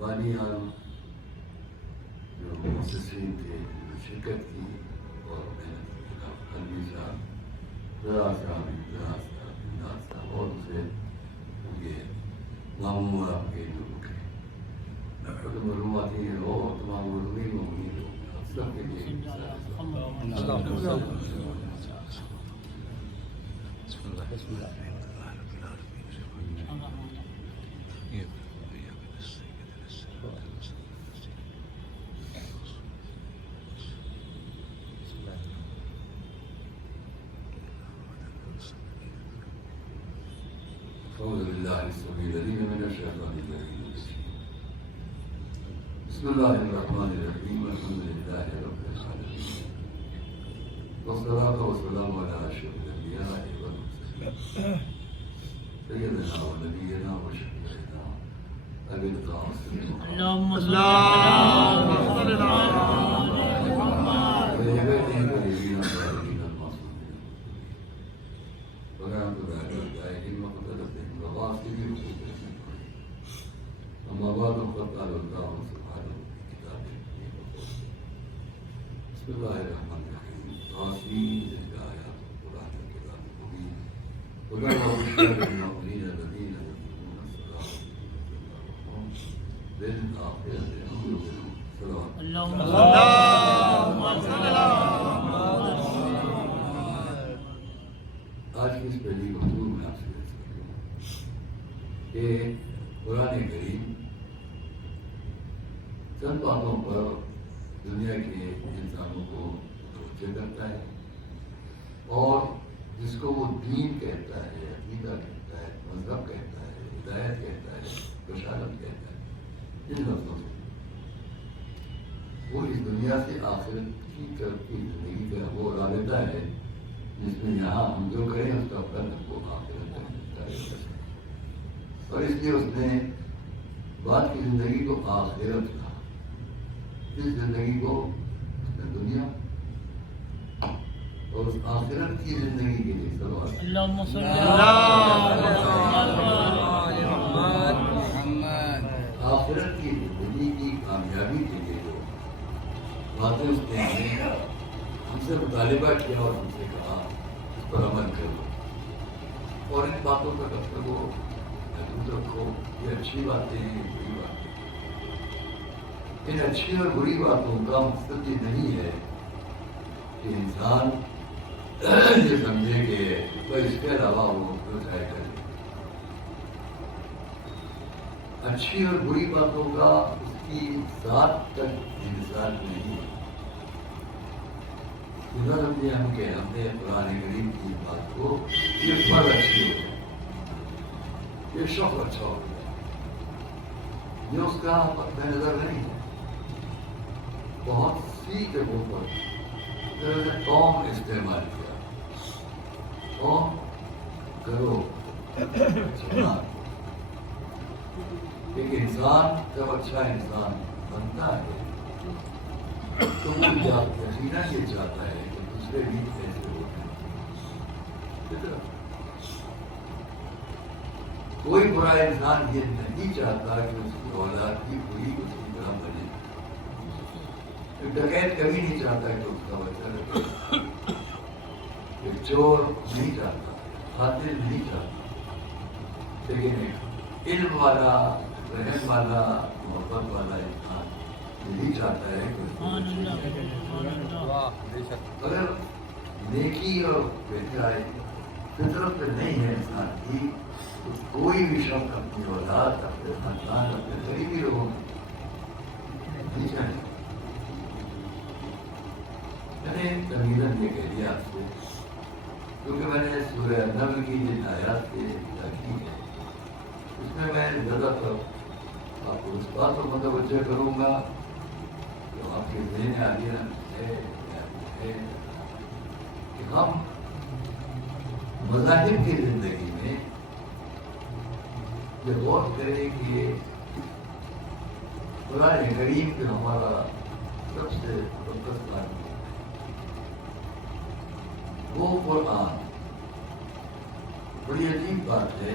بانی عالم جو مؤسسین تھے جو شرکت کی اور محنت کی، جناب قلبی صاحب، رضا صاحب اور دوسرے یہ ماموں آپ کے جو معلوماتی اور تمام علومی موجود سب کے لیے أعوذ بالله السميع العليم من الشيطان الرجيم. بسم الله الرحمن الرحيم. الحمد لله رب العالمين والصلاة والسلام على أشرف الأنبياء والمرسلين سيدنا ونبينا وشفيعنا أبي القاسم اللهم صل على وعليته الطيبين الطاهرين المعصومين ورحمة الله الدائمين وقدرتهم وغافلين أما بعد فقد قال الله سبحانه في كتابه بسم الله الرحمن الرحيم. طاسين آيات القرآن الكريم المبين ولا بشرى للمؤمنين الذين يقيمون الصلاة وهم بالآخرة هم يوقنون. صلوات اللهم صل على آج کی اس پہلی گفتگو میں آپ سے عرض کرتا ہوں کہ قرآن کریم چند باتوں پر دنیا کے انسانوں کو متوجہ کرتا ہے اور جس کو وہ دین کہتا ہے، عقیدہ کہتا ہے، مذہب کہتا ہے، ہدایت کہتا ہے، بشارت کہتا ہے، ان لفظوں سے وہ اس دنیا سے آخرت کی طرف کی زندگی کا وہ رابطہ ہے جس میں یہاں ہم جو کریں اس کا پھل وہ آخرت تک ملتا ہے. اور اس لیے اس نے بعد کی زندگی کو آخرت کہا، اس زندگی کو اس نے دنیا اور اس آخرت کی زندگی کے لیے صلوات. اللهم صل على آخرت کی زندگی کی کامیابی کے لیے جو باتیں اس نے ہم سے مطالبہ کیا اور ہم سے کہا اس پر عمل کرو اور ان باتوں کا گفتگو محدود رکھو. یہ اچھی باتیں ہیں، یہ بری باتیں. ان اچھی اور بری باتوں کا مقصد یہ نہیں ہے کہ انسان یہ سمجھے کہ اس کے علاوہ وہ جو چاہے کرے. اچھی اور بری باتوں کا اس کی ذات تک انحصار نہیں ہے. خدا سمجھے ہم کہ ہم نے قرآن کریم کی بات کو یہ پھل اچھی ہو جائے، یہ شوق اچھا ہو جائے، یہ اس کا پتہ نظر نہیں ہے. بہت سی جگہوں پر قوم استعمال کیا، قوم کرو ایک انسان جب اچھا انسان بنتا ہے تو وہ یقیناً یہ چاہتا ہے کہ دوسرے بھی ایسے ہوتے ہیں. کوئی برا انسان یہ نہیں چاہتا کہ اس کی اولاد کی کوئی اس کی طرح بنے. ڈکیت کبھی نہیں چاہتا کہ اس کا بچہ رہے. ایک چور نہیں چاہتا، قاتل نہیں چاہتا. لیکن ایک علم والا، رحم والا، محبت والا انسان یہی چاہتا ہے کہ اگر نیکی اور بہترائی فطرت پہ نہیں ہے انسان کی تو کوئی بھی شخص اپنی اولاد، اپنے خاندان، اپنے قریبی لوگوں نہیں چاہے. میں نے تمیزاً یہ کہہ دیا آپ سے کیونکہ میں نے سورہ نمل کی جن آیات سے کی ہے اس میں زیادہ تر آپ کو اس بات کو متوجہ کروں گا جو آپ کے ذہن عالیہ ہے کہ ہم مذاہب کی زندگی میں یہ غور کریں کہ قرآن کریم پہ ہمارا سب سے مقدس قانون وہ قرآن. بڑی عجیب بات ہے،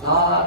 7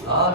7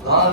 7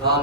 7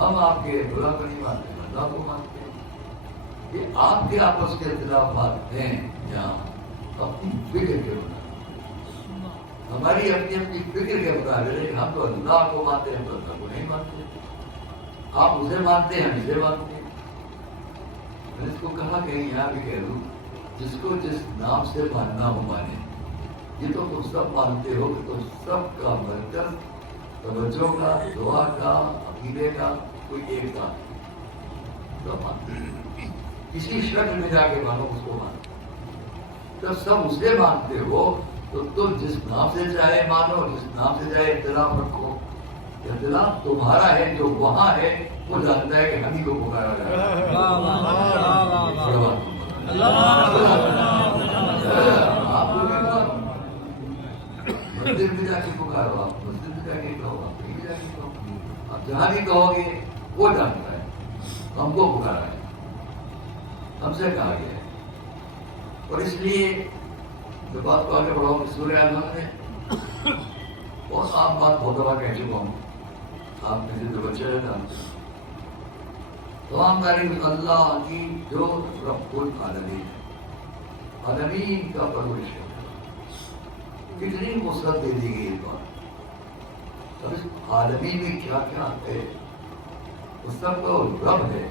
ہم آپ کے اللہ کو نہیں مانتے، اللہ کو مانتے ہیں۔ یہ آپ کے آپس کے اختلافات ہیں جہاں اپنی فکر کے مطابق، ہماری اپنی اپنی فکر کے مطابق ہم تو اللہ کو مانتے ہیں، تو اللہ کو نہیں مانتے۔ آپ اسے مانتے ہیں، ہم اسے مانتے ہیں۔ میں نے اس کو کہا کہیں یہاں بھی کہہ دوں، جس کو جس نام سے ماننا ہو مانے۔ یہ تو تم سب مانتے ہو کہ تم سب کا مرکز توجہ کا، دعا کا، عقیدے کا کوئی ایک ذات ہے، سب مانتے ہیں۔ کسی شکل میں جا کے مانو، اس کو مانو۔ جب سب اسے مانتے ہو تو تم جس نام سے چاہے مانو، جس نام سے چاہے اختلاف رکھو۔ اختلاف تمہارا ہے، جو وہاں ہے وہ جانتا ہے کہ ہم ہی کو پکارا جا رہا ہے۔ آپ کو کیا کہا؟ مسجد میں جا کے پکارو، آپ مسجد میں جا کے کہو، آپ کہیں بھی جا کے کہو، آپ جہاں بھی کہو گے وہ جانتا ہے ہم کو پکارا ہے، ہم سے کہا گیا ہے۔ اور اس لیے جو بات کو آگے بڑھاؤں کہ سورہ اعظم میں بہت عام بات بہت دفعہ کہہ چکا ہوں، آپ میں سے جو بچے رہتا تمام تعریف اللہ کی جو رب العالمین ہے، عالمین کا پرورش ہے۔ کتنی وسعت دے دی گئی اس بات۔ اب اس عالمین میں کیا کیا ہے، اس سب کا رب ہے۔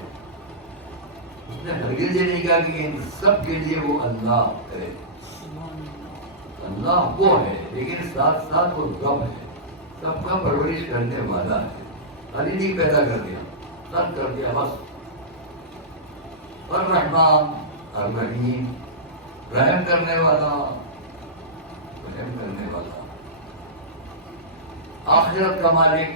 اس نے ہرگز یہ نہیں کہا کہ ان سب کے لیے وہ اللہ ہے۔ اللہ وہ ہے، لیکن ساتھ ساتھ وہ رب ہے، سب کا پرورش کرنے والا ہے۔ خالی نہیں پیدا کر دیا، سب کر دیا بس۔ الرحمن الرحیم، رحم کرنے والا، رحم کرنے والا، آخرت کا مالک،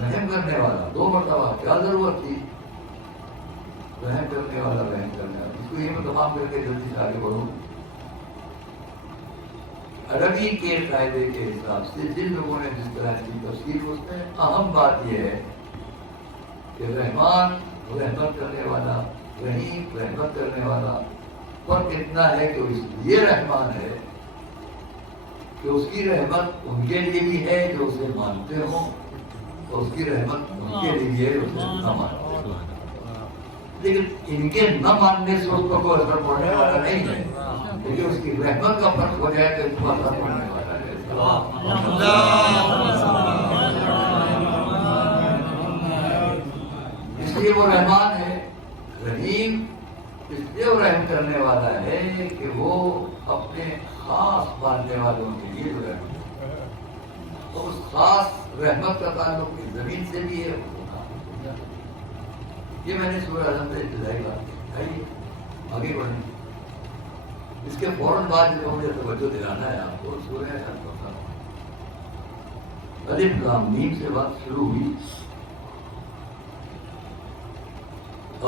رحم کرنے والا۔ دو مرتبہ کیا ضرورت تھی؟ رحم کرنے والا، رحم کرنے والا۔ اس کو یہ میں تمام کر کے جلدی سے آگے بڑھوں۔ عربی کے قاعدے کے حساب سے جن لوگوں نے جس طرح کی تفسیر، اس میں اہم بات یہ ہے کہ رحمان رحمت کرنے والا، رحیم رحمت کرنے والا۔ فرق اتنا ہے کہ اس لیے رحمان ہے کہ اس کی رحمت ان کے لیے بھی ہے جو اسے مانتے ہوں، اور اس کی رحمت ان کے لیے بھی ہے جو اسے نہ مانتے ہوں۔ لیکن ان کے نہ ماننے سے اس پر کوئی اثر پڑنے والا نہیں ہے، لیکن اس کی رحمت کا فرق ہو جائے تو اس پر اثر پڑنے والا ہے۔ اس لیے وہ رحمان ہے۔ رحیم اس لیے وہ رحم کرنے والا ہے کہ وہ اپنے خاص ماننے والوں کے لیے جو رحمت ہے، اور اس خاص رحمت کا تعلق زمین سے بھی ہے۔ یہ میں نے سورہ اعظم سے ابتدائی بات کی۔ آئیے آگے بڑھیں۔ اس کے فوراً بعد جو مجھے توجہ دلانا ہے آپ کو، سورہ الفاتحہ، الف لام میم سے بات شروع ہوئی،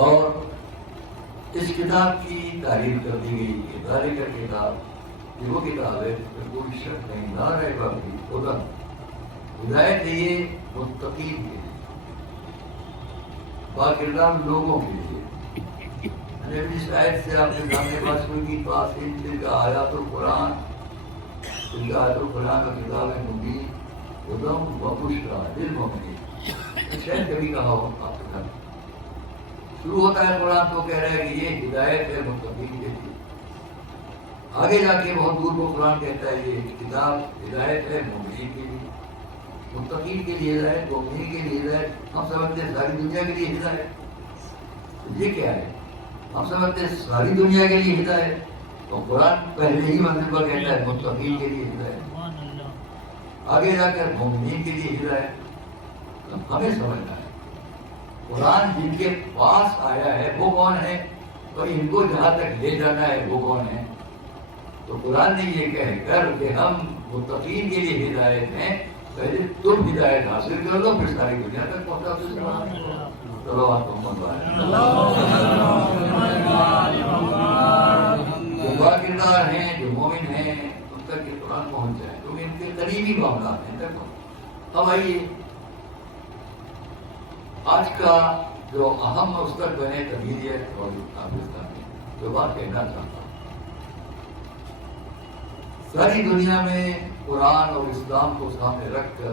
اور اس کتاب کی تعریف کر دی گئی کہ ذالک کتاب، یہ وہ کتاب ہے جس میں کوئی شک نہیں، لا ریب فیہ ہدی، ہدایت ہے یہ متقین کے لیے، باقردار لوگوں کے لیے۔ میں نے اپنی شاید سے آپ کے سامنے بات شروع کی، فاصل تلک آیات القرآن، تلک آیات القرآن کا کتاب ہے مبین ہدی و بشری للمؤمنین۔ شاید کبھی کہا ہو آپ کے ساتھ، شروع ہوتا ہے قرآن تو کہہ رہا ہے کہ یہ ہدایت ہے متقین کے لیے۔ آگے جا کے بہت دور کو قرآن کہتا ہے یہ کتاب ہدایت ہے مومنین کے لیے، متقین کے لیے ہدایت، مومنین کے لیے ہدایت۔ ہم سمجھتے ہیں ساری دنیا کے لیے ہدایت، یہ کیا ہے؟ ہم سمجھتے ہیں ساری دنیا کے لیے ہدایت، تو قرآن پہلے ہی منزل پر کہتا ہے متقین کے لیے ہدایت، آگے جا کر مومنین کے لیے ہدایت۔ ہمیں سمجھنا ہے قرآن جن کے پاس آیا ہے وہ کون ہے، اور ان کو جہاں تک لے جانا ہے وہ کون ہے۔ تو قرآن نے یہ کہہ کر کہ ہم متقین کے لیے ہدایت ہیں، پہلے تم ہدایت حاصل کر لو، پھر ساری دنیا تک پہنچا دو۔ چلو آپ کو جو باقردار ہیں، جو مومن ہیں، ان تک یہ قرآن پہنچ جائے، کیونکہ ان کے قریبی معاملات ہیں۔ اب آئیے آج کا جو اہم مستق بنے تبدیلیت اور پاکستان میں جو بات کہنا چاہتا ہوں، ساری دنیا میں قرآن اور اسلام کو سامنے رکھ کر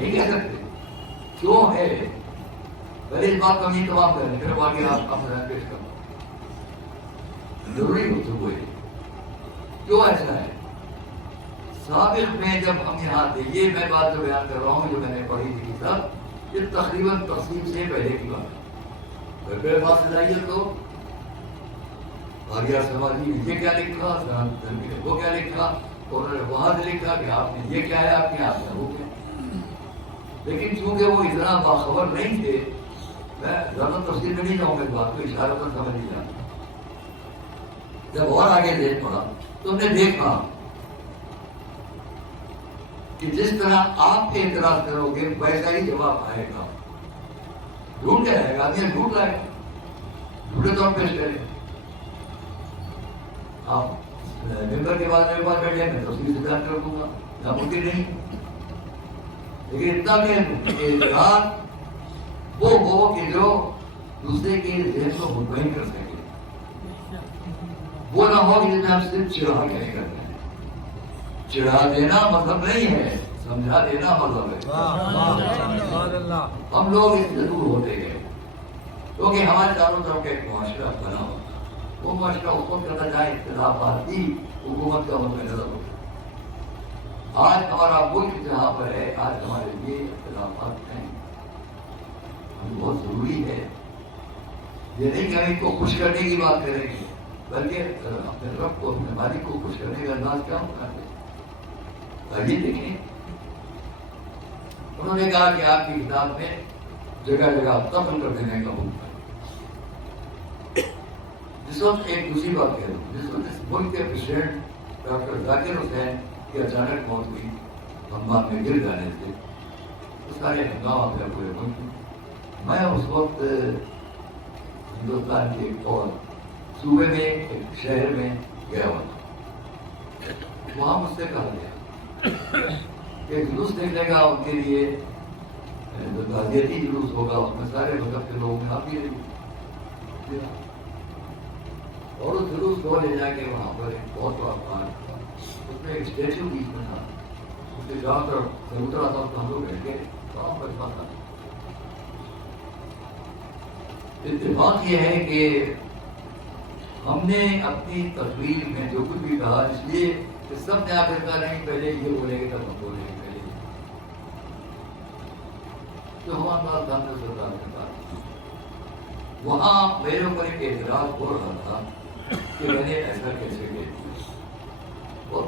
نہیں کہہ سکتے کیوں ہے. پہلے اس بات کو ہم یہ تمام کریں پھر باقی آپ اپنا پیش کرنا ضروری ہوتے ہوئے کیوں ایسا ہے. سابق میں جب ہم یہاں تھے, یہ میں بات جو بیان کر رہا ہوں جو میں نے پڑھی تھی کتاب, یہ تقریباً تقسیم سے پہلے کی بات ہے. میرے پاس لائیے تو آگیا سماجی نے یہ کیا لکھا, وہ کیا لکھا, اور انہوں نے وہاں سے لکھا کہ آپ نے یہ کیا ہے, آپ کے ہاتھ میں وہ کیا. لیکن چونکہ وہ اتنا باخبر نہیں تھے, میں زیادہ تفصیل میں نہیں جاؤں گا, اس بات کو اشارہ پر سمجھ نہیں جاتا. جب اور آگے دیکھ پڑا تو ہم نے دیکھا کہ جس طرح آپ اعتراض کرو گے ویسا ہی جواب آئے گا. ڈھونڈ کے آئے گا, آدمی ڈھونڈ لائے گا, ڈھونڈے تو ہم پیش کریں. آپ ممبر کے بعد میرے پاس بیٹھے میں تفصیل سے بیان کر دوں گا, ناممکن نہیں. لیکن اتنا کہ اعتراض وہ ہو کہ جو دوسرے کے ذہن کو مطمئن کر سکے, وہ نہ ہو کہ جس میں ہم صرف چڑھا کے کرتے ہیں. چڑھا دینا مطلب نہیں ہے, سمجھا دینا مطلب ہے. ہم لوگ اس سے دور ہوتے گئے کیونکہ ہمارے چاروں طرف کا ایک معاشرہ بنا ہوا تھا. وہ معاشرہ اس وقت کرنا چاہے اختلافات کی حکومت کا مد نظر ہو. آج ہمارا ملک جہاں پر ہے, آج ہمارے لیے اختلافات ہیں, بہت ضروری ہے. یہ نہیں کہ ہم ان کو خوش کرنے کی بات کریں گے, بلکہ اپنے رب کو, اپنے مالک کو خوش کرنے کا انداز کیا ہونا ہے. آئیے دیکھیں, انہوں نے کہا کہ آپ کی کتاب میں جگہ جگہ قتل کر دینے کا حکم ہے. جس وقت ایک دوسری بات کہہ رہا ہوں, جس وقت اس ملک کے پریزیڈنٹ ڈاکٹر ذاکر حسین کی اچانک موت ہوئی بمبار میں گر جانے سے, تو سارے ہنگامہ پہ پورے ملک میں. میں اس وقت ہندوستان کے ایک اور صوبے میں ایک شہر میں گیا ہوا تھا. وہاں مجھ سے کہا گیا کہ جلوس نکلے گا ان کے لیے, جو تعزیتی جلوس ہوگا اس میں سارے مذہب کے لوگ آپ بھی رہے, اور اس جلوس کو لے جا کے وہاں پر ایک بہت بڑا پارک تھا, اس میں ایک اسٹیچو بیچ میں تھا, اس کے جہاں طرف اترا تھا ہم لوگ بیٹھ کے وہاں پر تھا. اتفاق یہ ہے کہ ہم نے اپنی تقریر میں جو کچھ بھی کہا, اس لیے کہ سب نے آ کر کہا نہیں پہلے یہ بولے گے تب ہم بولیں گے پہلے, تو ہمارا بات داخل سرکار کے پاس. وہاں میرے اوپر ایک اعتراض ہو رہا تھا کہ میں نے ایسا کیسے کہہ دیا, اور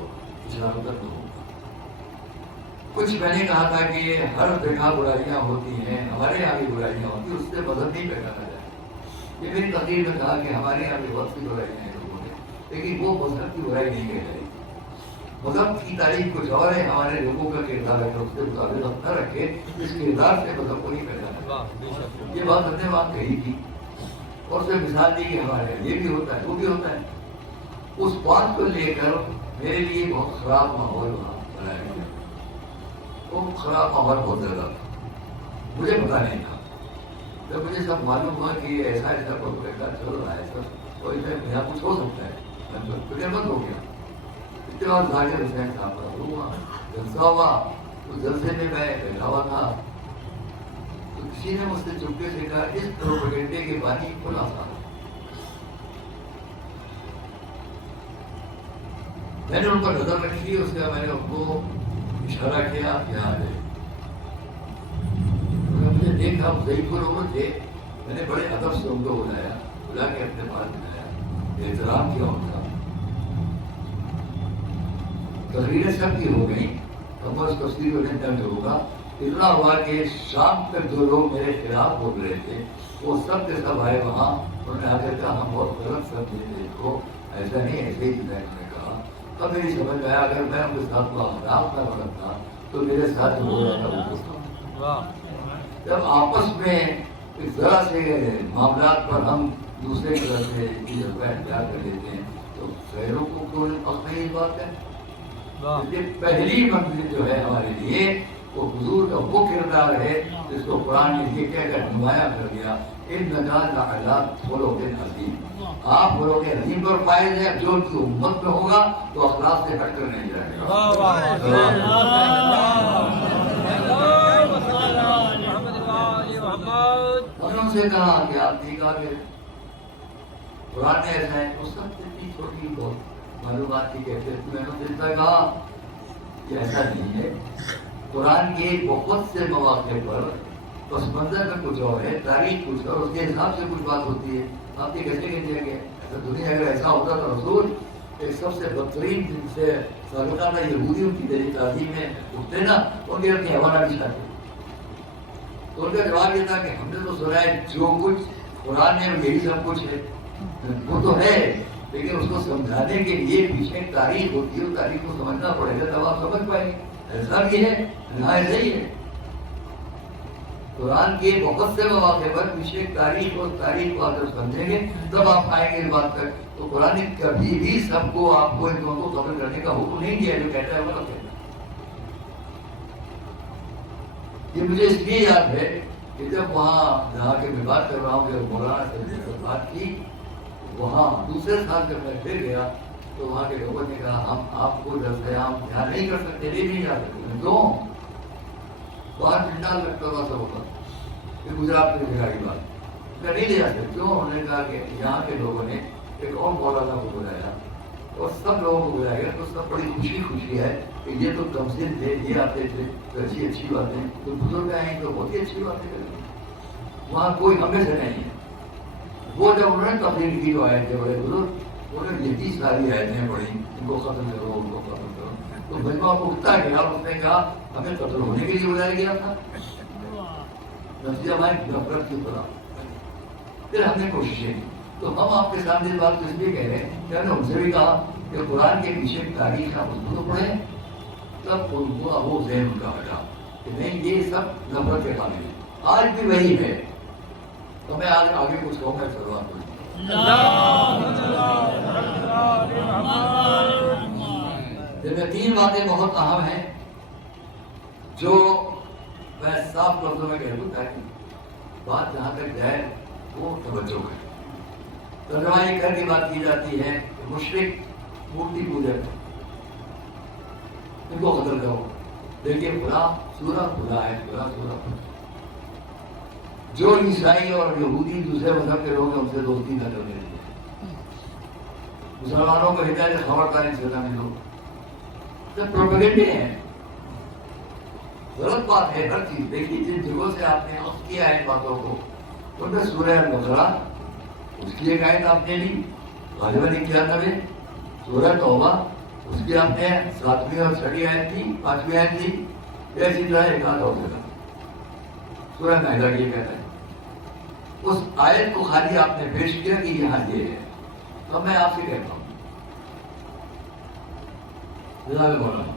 اشارہ تک نہ ہوگا. کچھ میں نے کہا تھا کہ ہر جگہ برائیاں ہوتی ہیں, ہمارے یہاں بھی برائیاں ہوتی ہیں, اس سے مدد نہیں پہچانا جائے. یہ میری تقریر میں کہا کہ ہمارے یہاں بھی بہت سی برائیاں ہیں لوگوں نے, لیکن وہ مذہب کی برائی نہیں کہہ رہی. مذہب کی تعریف کچھ اور ہے, ہمارے لوگوں کا کردار ہے, اس کے مطابق نہ رکھے, اس کردار سے مذہب کو نہیں پہچانا. یہ بات ہم نے وہاں کہی تھی, اور اس میں مثال دی کہ ہمارے یہ بھی ہوتا ہے وہ بھی ہوتا ہے. اس بات کو لے کر میرے لیے بہت خراب ماحول وہاں بنایا گیا. وہ خراب ماحول بہت زیادہ تھا, مجھے پتا نہیں تھا. جب مجھے سب معلوم ہوا کہ ایسا ایسا پروپیگنڈا چل رہا ہے سر, تو اس میں یہاں کچھ ہو سکتا ہے, فکر مند ہو گیا. اس کے بعد ذاکر حسین صاحب کا ہوا جلسہ ہوا, اس جلسے میں بیٹھا ہوا تھا, تو کسی نے مجھ سے چپکے سے کہا اس پروپیگنڈے کے بانی خلاصہ. میں نے ان پر نظر رکھی, اس کا میں نے ان کو اشارہ کیا یہاں ہے. مجھے دیکھا ضعیف لوگ تھے, میں نے بڑے ادب سے ان کو بلایا, بلا کے اپنے پاس بلایا, احترام کیا ان کا. تقریریں سب کی ہو گئی, تو بس تفصیل میں ہوگا. اتنا ہوا کہ شام تک جو لوگ میرے خلاف بول رہے تھے وہ سب کے سب آئے وہاں. انہوں نے آ کر کہا ہم بہت غلط سمجھے تھے اس کو, ایسا نہیں ایسے ہی میں نے کہا. تب میری سمجھ میں آیا اگر میں ان کے ساتھ خراب کا غلط تھا تو میرے ساتھ جو ہو رہا تھا وہ تھا. جب آپس میں اس طرح سے معاملات پر ہم دوسرے کی طرف سے اختیار کر لیتے ہیں تو غیروں کو کیوں نہیں بات ہے. پہلی منزل جو ہے ہمارے لیے وہ حضور کا وہ کردار ہے جس کو قرآن نے یہ کہہ کر نمایاں کر دیا, انک لعلی خلق عظیم. آپ خلق عظیم پر فائز ہے, جو کی امت میں ہوگا تو اخلاق سے ہٹ کر نہیں جائے گا. ان سے کہا کہ آپ نے کہا کہ قرآن میں ایسا ہے، اس سب اتنی چھوٹی بہت معلومات کی کیفیت میں نے کہا کہ ایسا نہیں ہے. قرآن کے بہت سے مواقع پر پس منظر میں کچھ اور ہے، تاریخ کچھ اور، اس کے حساب سے کچھ بات ہوتی ہے. آپ یہ کیسے کہتے ہیں کہ ایسا دنیا اگر ایسا ہوتا تو رسول ایک سب سے بدترین جن سے سابقانہ یہودیوں کی دلی تعظیم میں اٹھتے نا، ان کے اپنی حوالہ بھی چاہتے. تو ان کا جواب یہ تھا کہ ہم نے تو سنا ہے جو کچھ قرآن میں یہی سب کچھ ہے، وہ تو ہے، لیکن اس کو سمجھانے کے لیے پیچھے ایک تاریخ ہوتی ہے، تاریخ کو سمجھنا پڑے گا تب آپ سمجھ پائیں گے. ایسا بھی ہے، ہاں ایسا ہی ہے. قرآن کے بہت سے مواقع پر پیچھے ایک تاریخ اور تاریخ کو آپ سمجھیں گے تب آپ آئیں گے اس بات تک. تو قرآن نے کبھی بھی سب کو آپ کو ان دونوں کو قبول کرنے کا حکم نہیں دیا، جو کہتا ہے وہ غلط ہے. یہ مجھے اس لیے یاد ہے کہ جب وہاں جہاں کے میں بات کر رہا ہوں کہ مولانا سے بات کی، وہاں دوسرے سال جب میں پھر گیا تو وہاں کے لوگوں نے کہا ہم آپ کو درس عام یہاں نہیں کر سکتے، نہیں جا سکتے. کیوں؟ باہر ٹھنڈا لگتا تھا سب ہوگا کہ گجرات میں بگاڑی بات میں نہیں لے جاتے. کیوں؟ انہوں نے کہا کہ یہاں کے لوگوں نے ایک اور مولانا کو بلایا اور سب لوگوں کو بلایا گیا تو سب بڑی خوشی ہے کہ یہ تو کمسن تھے، یہ آتے تھے تو اچھی باتیں، تو بزرگ آئیں تو بہت ہی اچھی باتیں کریں. وہاں کوئی ہمیں سے نہیں ہے. وہ جب انہوں نے تقریر کی جو آئے تھے بڑے بزرگ، انہوں نے یہ ساری آیتیں پڑھی، ان کو ختم کرو، ان کو ختم کرو. تو مجمع کو اٹھتا گیا اور اس نے کہا ہمیں قتل ہونے کے لیے بلایا گیا تھا. نتیجہ ہماری نفرت کی طرح. پھر ہم نے کوششیں کی. تو ہم آپ کے سامنے بات اس لیے کہہ رہے ہیں کہ ہم نے ان سے بھی کہا کہ قرآن کے پیچھے تاریخ آپ اس کو پڑھیں، تب ان کو وہ ذہن ان کا ہٹا کہ نہیں یہ سب نفرت کے قابل ہے. آج بھی وہی ہے. تو میں آج آگے کچھ کہوں گا شروعات کروں. میں 3 باتیں بہت اہم ہیں جو میں صاف لفظوں میں کہہ دوں تاکہ بات جہاں تک جائے وہ توجہ ہے. ترجمہ یہ کر کے بات کی جاتی ہے کہ مشرک مورتی پوجک ان کو قتل کرو. دیکھیے خدا سورہ خدا ہے، خدا سورہ خدا. جو عیسائی اور یہودی دوسرے مذہب کے لوگ ہیں ان سے دوستی نہ کرنے دیتے. مسلمانوں کو ہدایت خبردار ان سے نہ ملو. سب پروپیگنڈے ہیں، غلط بات ہے ہر چیز. دیکھیے جن جگہوں سے آپ نے نوٹ کیا ہے باتوں کو، ان میں سورہ البقرہ اس کی ایک آیت آپ نے لی غالباً 91، سورہ توبہ اس کی آپ نے 7ویں اور 6ٹھی آیت تھی، 5ویں آیت تھی. ایسی طرح ایک آدھ اور جگہ سورہ مائدہ یہ کہتا ہے. اس آیت کو خالی آپ نے پیش کیا کہ یہاں یہ ہے. تو میں آپ سے کہتا ہوں جناب مولانا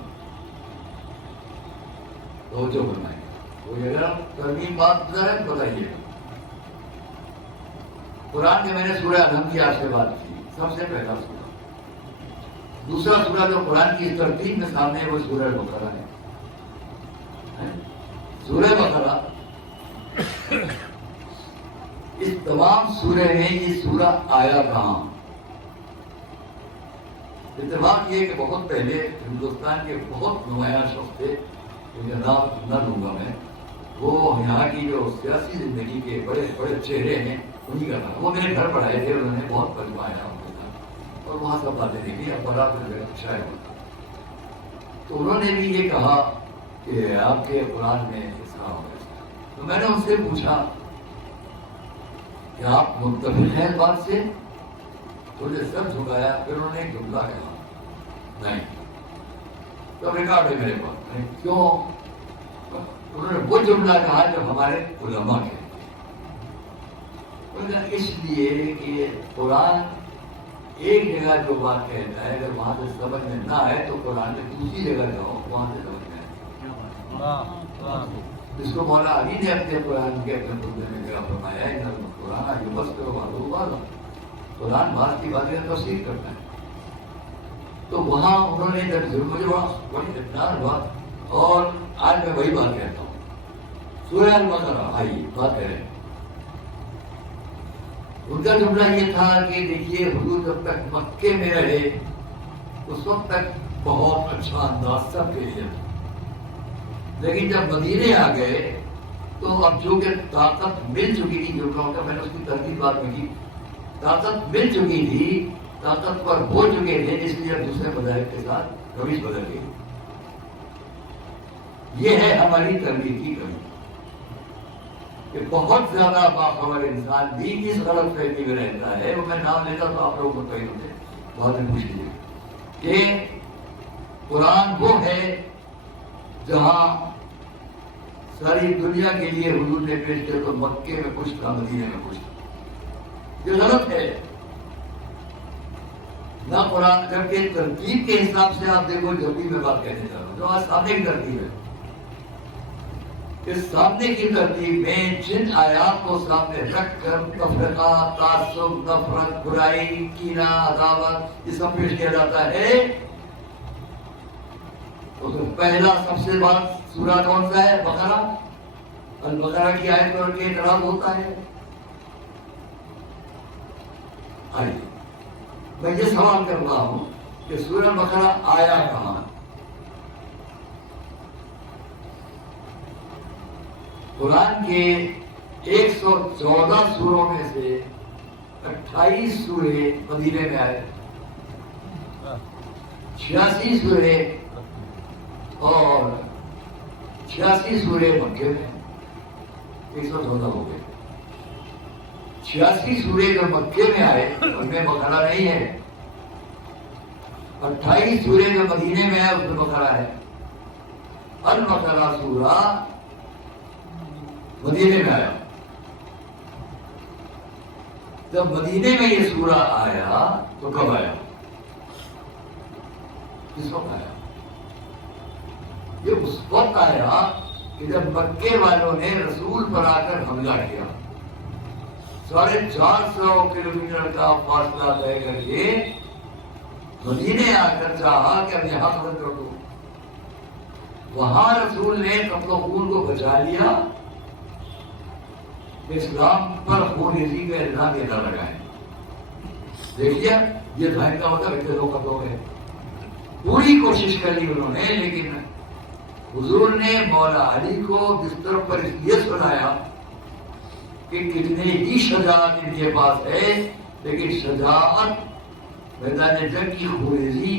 توجہ فرمائیں. وہ اگر ترمیم بات گزر ہے بتائیے. قرآن کے میں نے سورہ الحمد کی آپ سے بات کی، سب سے پہلا سورہ. دوسرا سورہ جو قرآن کی ترتیب میں سامنے ہے وہ سورہ بقرہ ہے. سورہ بقرہ اس تمام سورہ میں یہ سورہ آیا کہاں؟ اتفاق یہ کہ بہت پہلے ہندوستان کے بہت نمایاں شخص تھے، انہیں نام نہ لوں گا میں، وہ یہاں کی جو سیاسی زندگی کے بڑے بڑے چہرے ہیں انہیں کا تھا. وہ میرے گھر پڑھائے تھے، انہوں نے بہت پرجمایا ان کے ساتھ اور وہاں سب باتیں دیکھی. اخبارات میں شاید ہوتا. تو انہوں نے بھی یہ کہا کہ آپ کے قرآن میں اس طرح ہو. تو میں نے ان سے پوچھا کہ آپ متفق ہیں اس بات سے؟ تو مجھے سر جھکایا. پھر انہوں نے ایک جملہ کہا نہیں. تو ریکارڈ ہے میرے پاس. کیوں؟ انہوں نے وہ جملہ کہا جو ہمارے علماء کے. اس لیے کہ قرآن ایک جگہ جو بات کہتا ہے اگر وہاں سے سمجھ میں نہ آئے تو قرآن میں دوسری جگہ جاؤ وہاں سے سمجھ میں آئے. جس کو مولا علی نے اپنے قرآن کے اپنے خطبے میں جگہ فرمایا ہے قرآن جو بس کرو بازو بازو. قرآن بعض کی باتیں تفسیر کرتا ہے. تو وہاں انہوں نے جب مجھے بڑی اطمینان ہوا اور آج میں وہی بات کہتا ہوں. سورہ البقرہ آئیے بات کریں. ان کا جملہ یہ تھا کہ دیکھیے حضور جب تک مکے میں رہے اس وقت تک بہت اچھا انداز سب کے لیے، لیکن جب مدینے آ گئے تو اب جو کہ طاقت مل چکی تھی، جو کہ میں نے اس کی ترتیب بات میں کی، طاقت مل چکی تھی، طاقتور ہو چکے تھے، اس لیے اب دوسرے مذاہب کے ساتھ روش بدل گئی۔ یہ ہے ہماری تربیت کی کمی کہ بہت زیادہ باخبر انسان بھی اس غلط فہمی میں رہتا ہے۔ وہ میں نام لیتا تو آپ لوگوں کو کہیں ہوتے بہت پوچھ لیجیے کہ قرآن وہ ہے جہاں ساری دنیا کے لیے حضور نے پیش کیا تو مکے میں کچھ تھا، مدینے میں کچھ تھا۔ یہ غلط ہے۔ نہ قرآن کر کے ترتیب کے حساب سے آپ دیکھو، جب بھی میں بات کہنے جا رہا ہوں جو آج سامنے کی ترتیب ہے، اس سامنے کی ترتیب میں جن آیات کو سامنے رکھ کر تفرقہ، تعصب، نفرت، برائی، کینہ، عداوت یہ سب پیش کیا جاتا ہے، تو پہلا سب سے بڑا سورہ کون سا ہے؟ بقرہ۔ البقرہ کی آیت پر کے اعتراض ہوتا ہے۔ آئیے میں یہ سوال کر رہا ہوں کہ سورہ بقرہ آیا کہاں؟ قرآن کے 114 سوروں میں سے 28 سورے مدینے میں آئے، 86 سورے اور 86 سورے مکے میں، 114 ہو گئے۔ 86 سورے جو مکے میں آئے ان میں بقرہ نہیں ہے، 28 سورے جو مدینے میں آئے اس میں بقرہ ہے۔ البقرہ سورہ مدینے میں آیا۔ جب مدینے میں یہ سورہ آیا تو کب آیا؟ کس وقت آیا؟ یہ اس وقت آیا کہ جب مکے والوں نے رسول پر آ کر حملہ کیا، 450 کلومیٹر کا فاصلہ طے کر کے مدینے آ کر چاہا کہ اپنے حق بند کر دو۔ وہاں رسول نے قتل و خون کو بچا لیا، اسلام پر خون ریزی کا الزام یہ نہ لگائیں۔ دیکھیے یہ دھائن کا مطلب اتنے لوگ قتل ہو گئے، پوری کوشش کر لی انہوں نے، لیکن حضور نے مولا علی کو بستر پر اس لیے سنایا کہ کتنے ہی شجاعت ان کے پاس ہے، لیکن شجاعت میدان جنگ کی خوریزی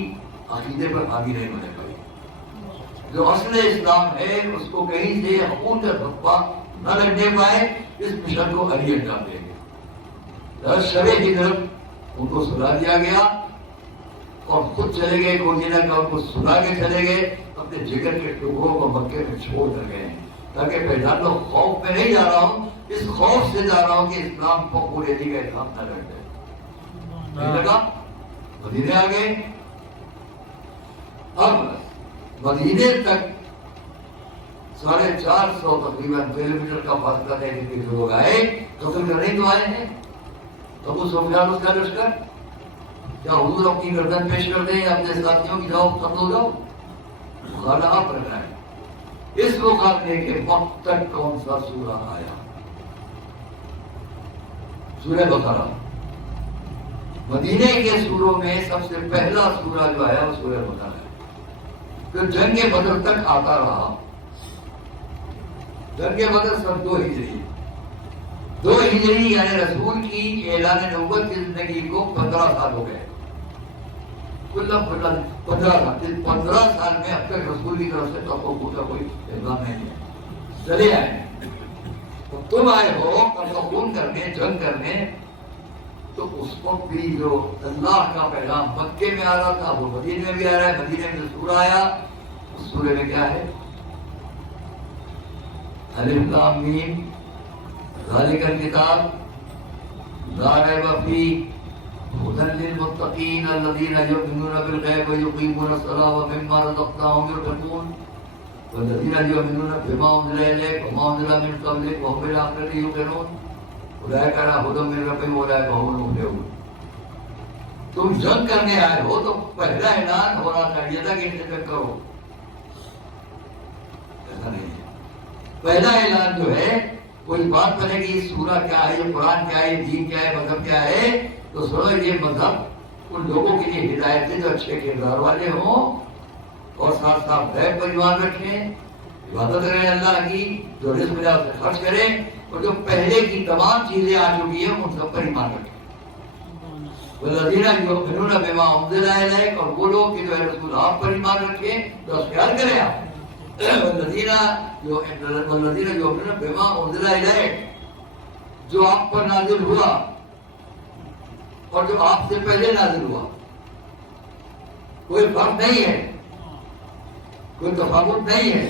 عقیدے پر حاوی نہیں ہونے پائی۔ جو اصل اسلام ہے اس کو کہیں سے خون کا دھبا نہ لگنے پائے، اس مشن کو علی انجام دیں گے۔ شب ہجرت ان کو سلا دیا گیا اور خود چلے گئے، کوزینہ کا ان کو سلا کے چلے گئے، اپنے جگر کے ٹکڑوں کو مکے میں چھوڑ کر گئے، تاکہ پہچان لو خوف میں نہیں جا رہا ہوں، اس خوف سے جا رہا ہوں کہ اسلام کو پورے دی کا الزام نہ لگ جائے۔ نہیں لگا، مدینے آ گئے۔ اب مدینے تک 450 تقریباً کلومیٹر کا فاصلہ طے کر کے لوگ آئے، تو پھر نہیں تو آئے ہیں ابو سفیان اس کا لشکر، کیا حضور اپنی گردن پیش کر دیں اپنے ساتھیوں کی جاؤ ختم ہو جاؤ؟ مقابلہ کر رہا ہے۔ اس مقابلے کے وقت تک کون سا سورہ آیا؟ سورہ بقرہ۔ مدینے کے سوروں میں سب سے پہلا سورہ جو آیا وہ سورہ بقرہ ہے۔ پھر جنگ بدر تک آتا رہا۔ جنگ بدر سن 2 ہجری، 2 ہجری یعنی رسول کی اعلان نبوت کی زندگی کو 15 سال ہو گئے، کل 15 سال میں اب تک رسول کی طرف سے توقع کا کوئی اعلان نہیں ہے۔ چلے آئے تو تم آئے ہو قتل کرنے، جنگ کرنے، تو اس وقت بھی جو اللہ کا پیغام مکے میں آ رہا تھا وہ مدینے میں بھی آ رہا ہے۔ مدینے میں سورہ آیا، اس سورے میں کیا ہے؟ الف لام میم ذالک الکتاب لا ریب فیہ ہدی للمتقین الذین یؤمنون بالغیب ویقیمون الصلاۃ ومما رزقناہم ينفقون والذین یؤمنون بما انزل الیک وما انزل من قبلک وهم بالآخرۃ یوقنون اولئک علی ھدی من ربہم واولئک هم المفلحون۔ تم جنگ کرنے آئے ہو تو پہلا اعلان ہو رہا تھا یہ تھا کہ انتظار کرو، ایسا نہیں ہے۔ پہلا اعلان جو ہے کوئی بات بنے گی سورہ کیا ہے، یہ قرآن کیا ہے، یہ دین کیا ہے، مذہب کیا ہے، تو سنو یہ مذہب ان لوگوں کے لیے ہدایت ہے جو اچھے کردار والے ہوں اور ساتھ ساتھ غیب پر ایمان رکھیں، عبادت کریں اللہ کی، جو رزق ملا اسے خرچ کریں، اور جو پہلے کی تمام چیزیں آ چکی ہیں ان سب پر ایمان رکھیں۔ والذین یؤمنون بما انزل الیک، اور وہ لوگ کہ جو ہے رسول آپ پر ایمان رکھیں تو اس خیال کریں آپ۔ والذین یؤمنون بما انزل الیک، جو آپ پر نازل ہوا اور جو آپ سے پہلے نازل ہوا، کوئی فرق نہیں ہے، کوئی تفاوت نہیں ہے۔